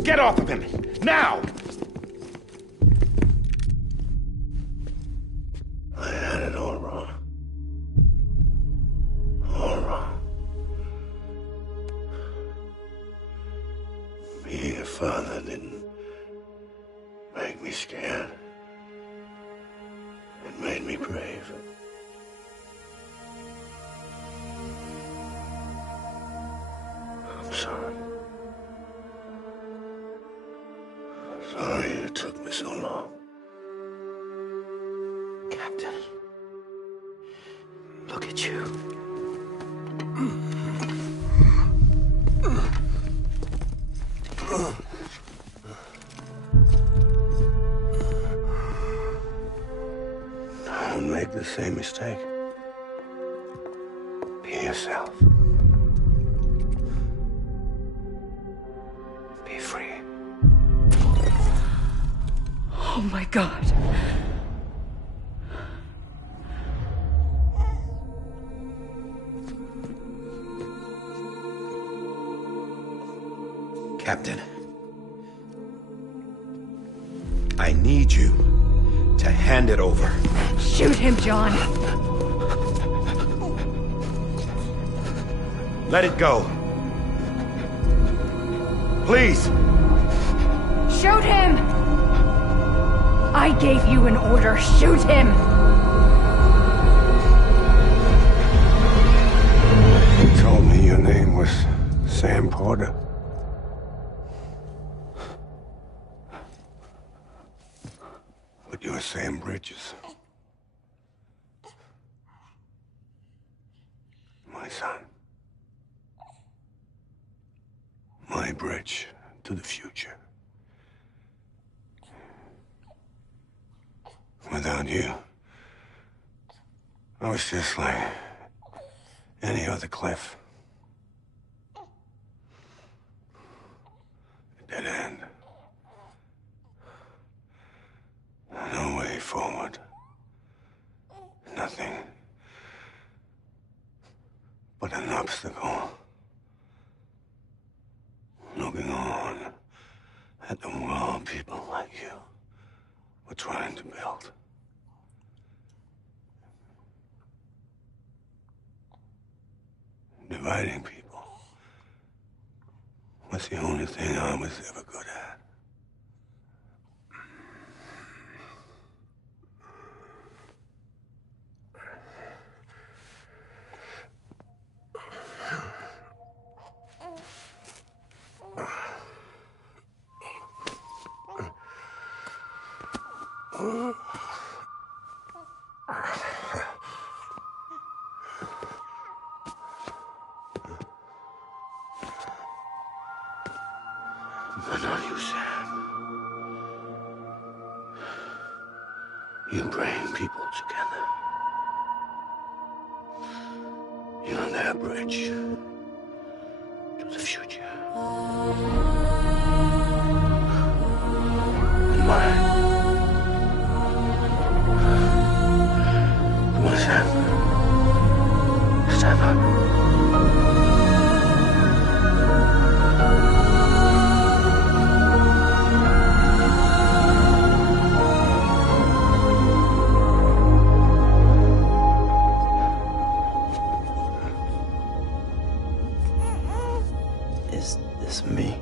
Get off of him! Now! I had it all wrong. All wrong. Being a father didn't make me scared. It made me brave. I'm sorry. I'm sorry it took me so long. Captain, look at you. Don't make the same mistake. Be yourself. Be free. Oh my God. Captain, I need you to hand it over. Shoot him, John. Let it go. Please. Shoot him! I gave you an order. Shoot him! You told me your name was Sam Porter. But you're Sam Bridges. My son. My bridge to the future. without you. I was just like any other Cliff. A dead end. No way forward. Nothing but an obstacle. Looking on at the world people like you were trying to build. Dividing people was the only thing I was ever good at. But not you, Sam. You bring people together. You're their bridge to the future. And mine. Come on, Sam. Stand up. Is this me?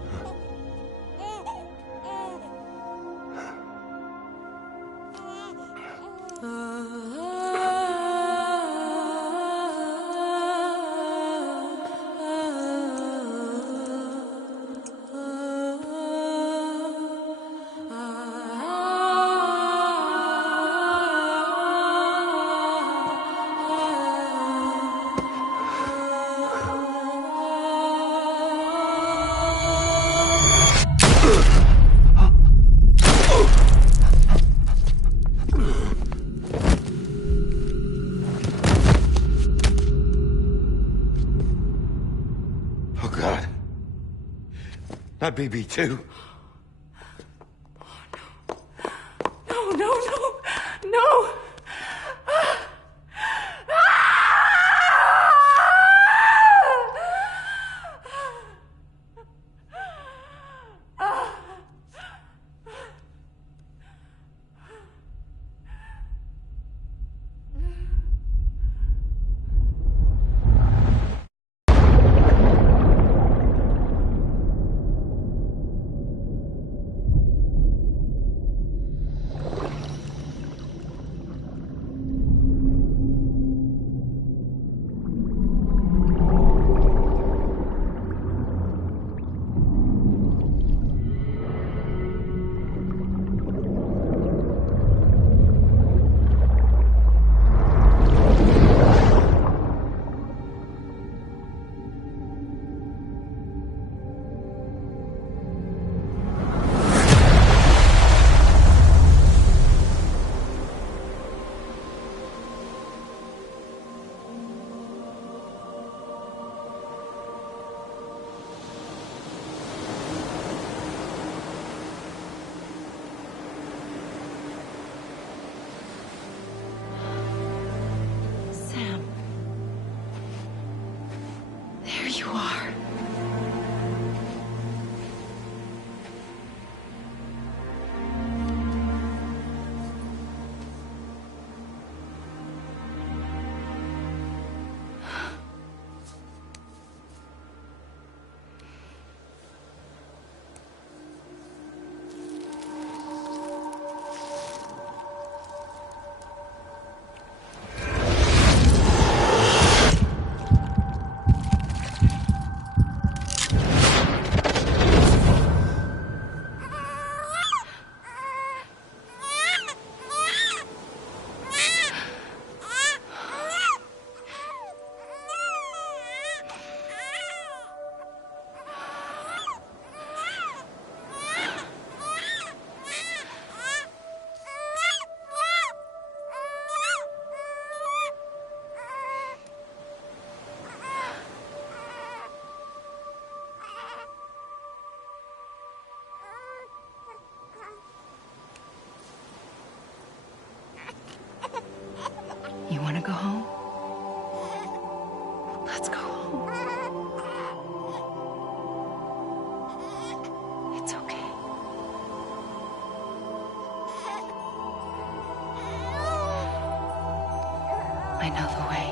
Oh, God. Not BB too. No, no, no, no! I know the way.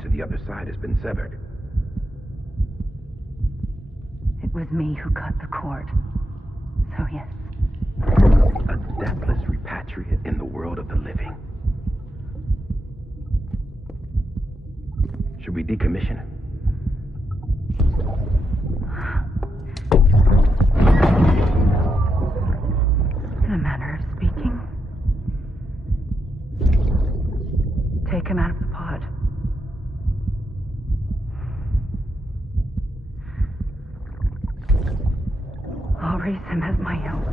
To the other side has been severed. It was me who cut the cord. So yes. A deathless repatriate in the world of the living. Should we decommission it? In a manner of speaking. Take him out of the pod. I'll raise him as my own.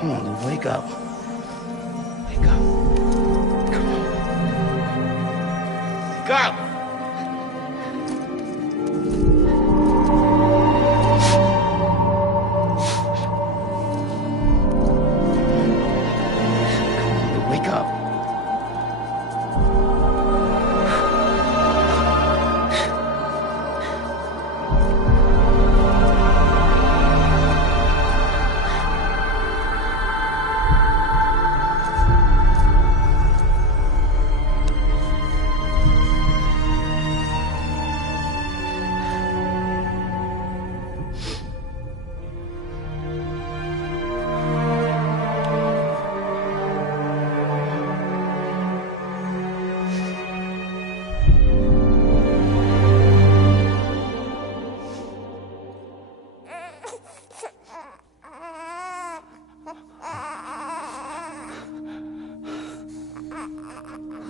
Come on, Lou, wake up. Wake up. Come on. Wake up! Wake up.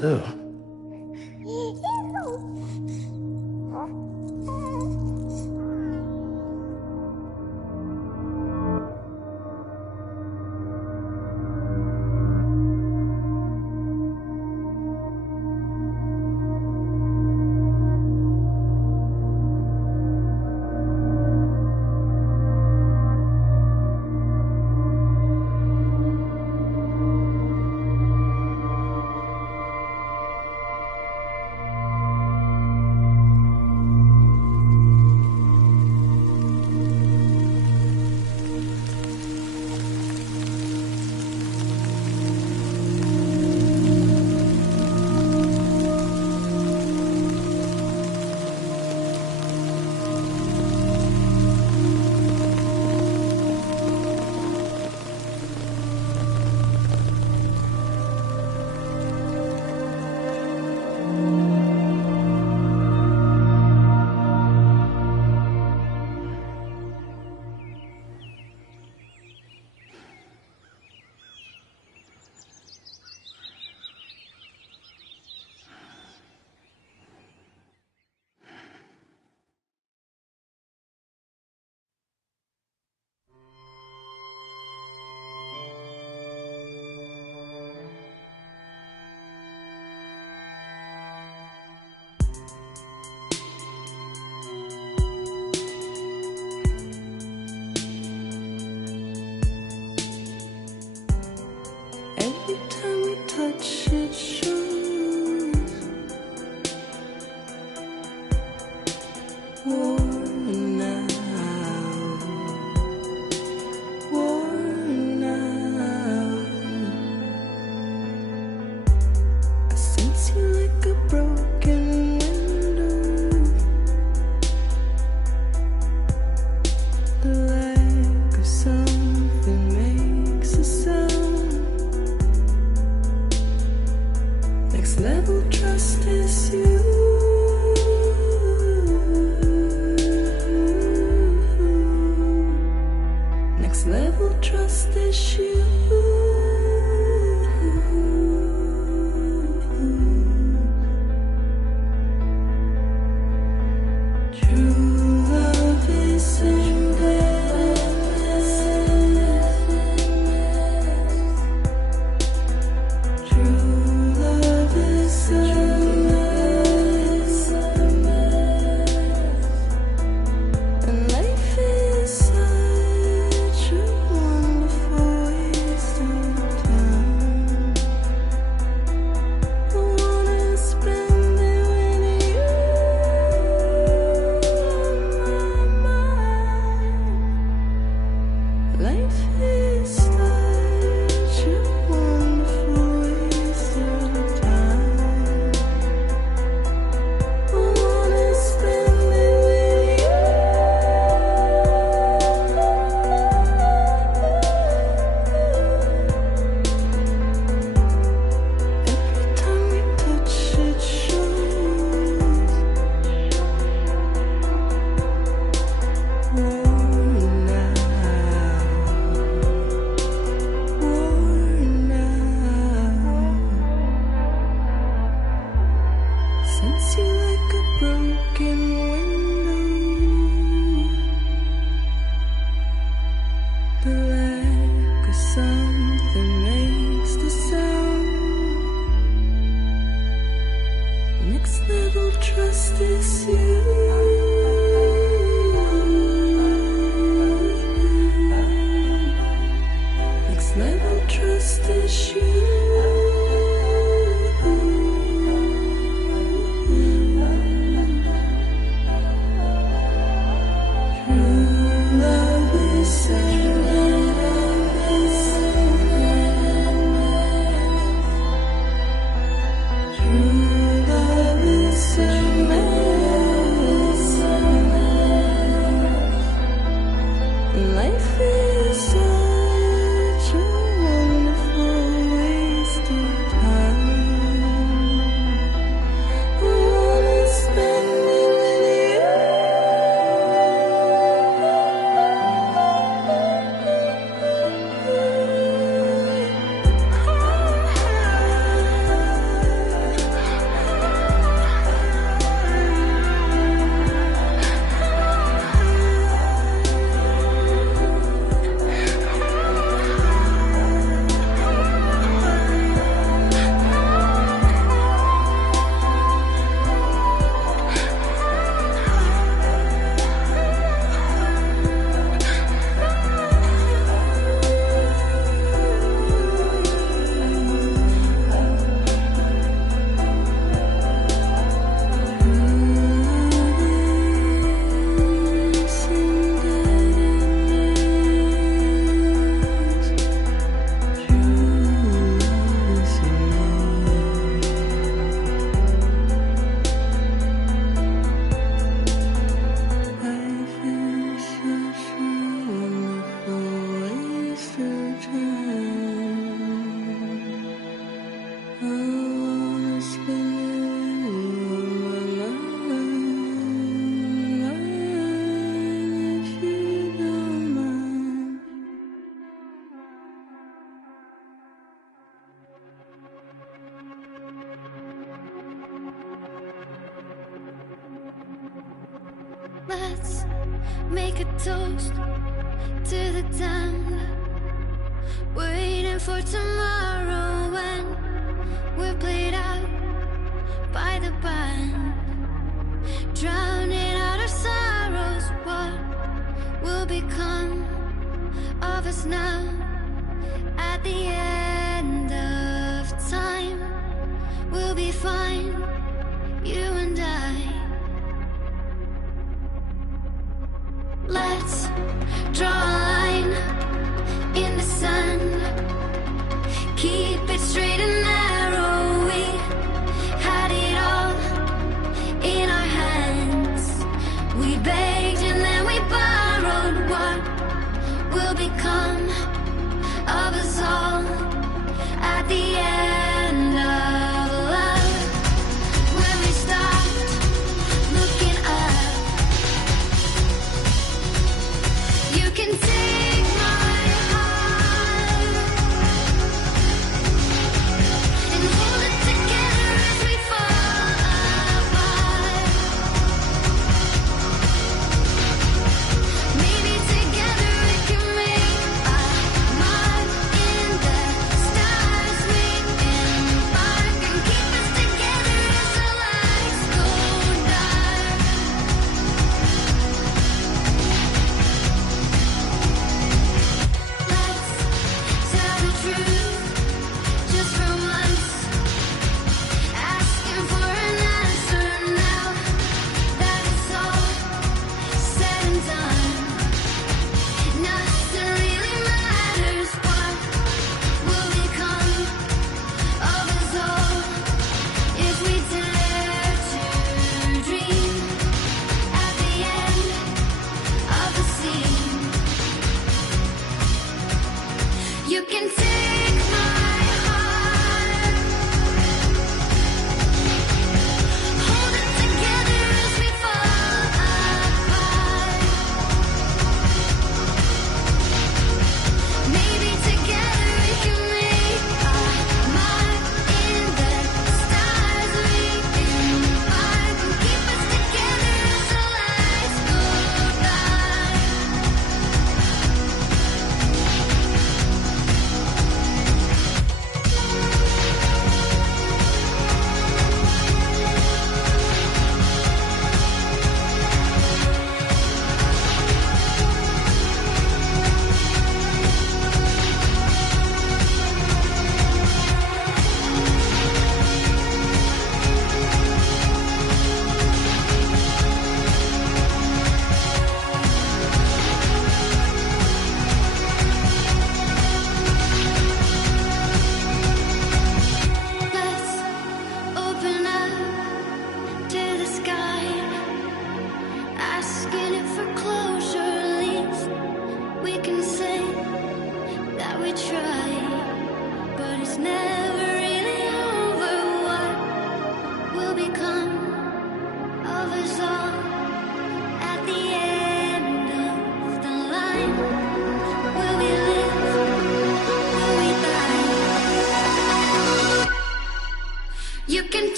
Lou. touch, it shows. Worn out, worn out. I sense you like a broken window. The lack of something makes a sound. Next level trust is you. Next level trust is you. True love is endless. True love is endless. And life is such a wonderful waste of time. I wanna spend it with you on my mind. Life is such a wonderful waste of time. I wanna spend it with you. Every time we touch, it shows. Worn out, worn out. Sense you like a broken window. The lack of something makes the sound. Next level trust is you. Next level trust is you. True love is endless. True love is endless. Life is such a wonderful waste of time. I wanna spend it with you. Let's make a toast to the damned, waiting for tomorrow when we're played out by the band, drowning out our sorrows. What will become of us now at the end of time?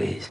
Louise.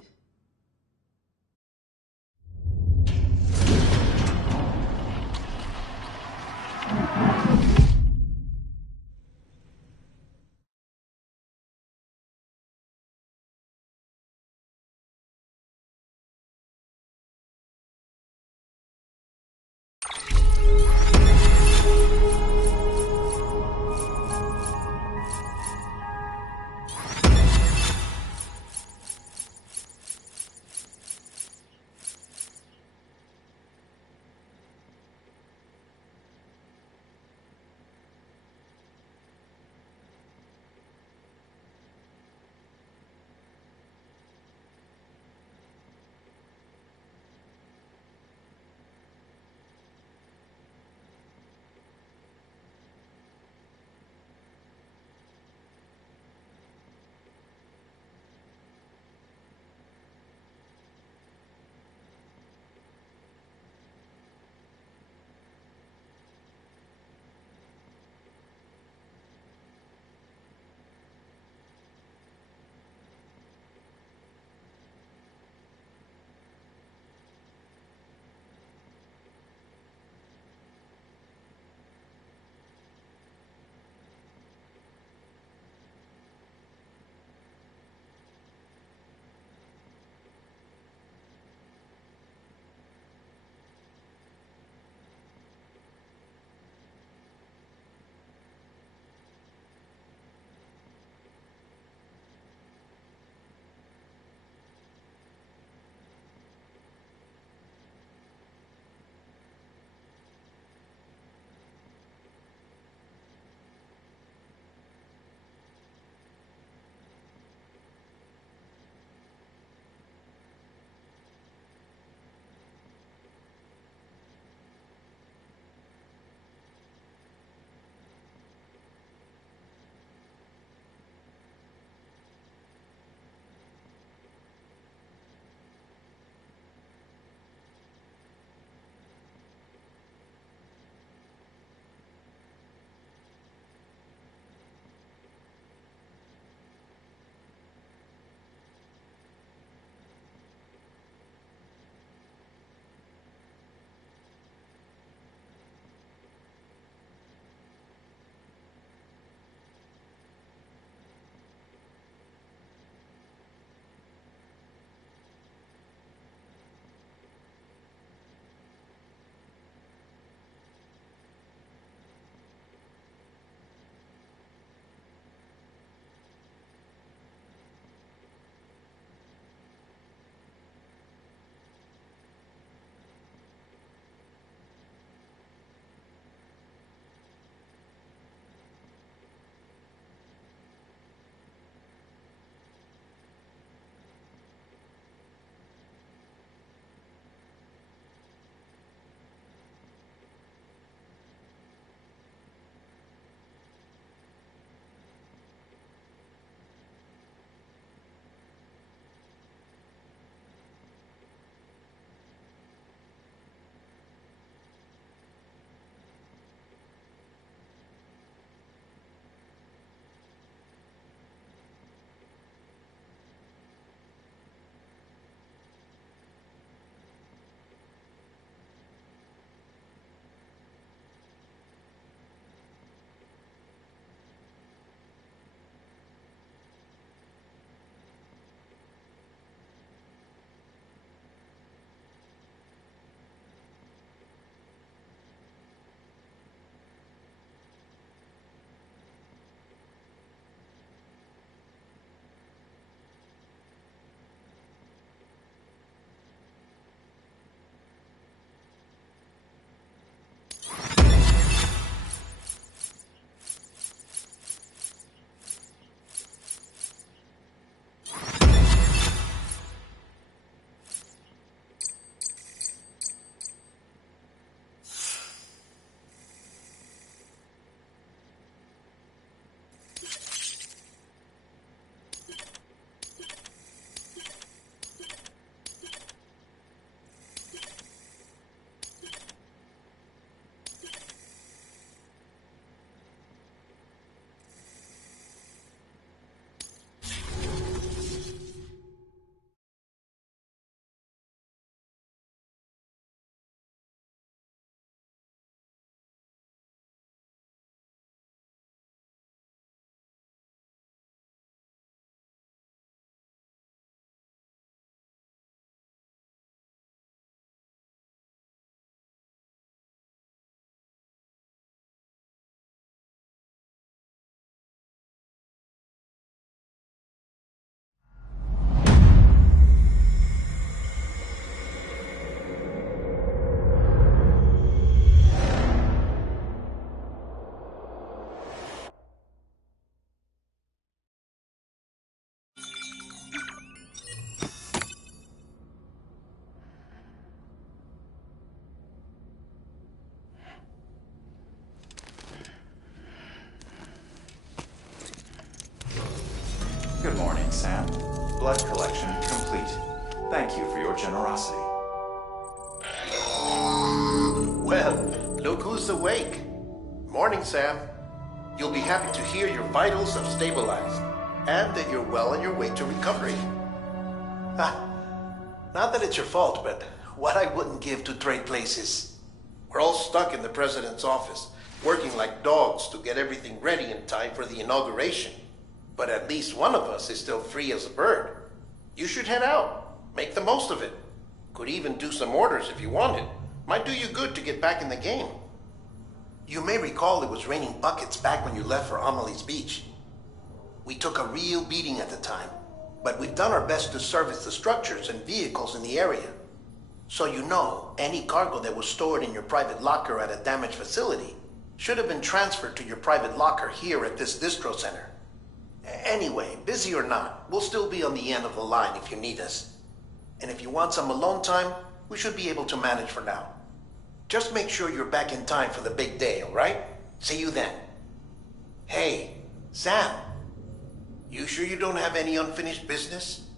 Good morning, Sam. Blood collection complete. Thank you for your generosity. Well, look who's awake. Morning, Sam. You'll be happy to hear your vitals have stabilized, and that you're well on your way to recovery. Not that it's your fault, but what I wouldn't give to trade places. We're all stuck in the president's office, working like dogs to get everything ready in time for the inauguration. But at least one of us is still free as a bird. You should head out. Make the most of it. Could even do some orders if you wanted. Might do you good to get back in the game. You may recall it was raining buckets back when you left for Amelie's Beach. We took a real beating at the time, but we've done our best to service the structures and vehicles in the area. So you know, any cargo that was stored in your private locker at a damaged facility should have been transferred to your private locker here at this distro center. Anyway, busy or not, we'll still be on the end of the line if you need us. And if you want some alone time, we should be able to manage for now. Just make sure you're back in time for the big day, all right? See you then. Hey, Sam. You sure you don't have any unfinished business?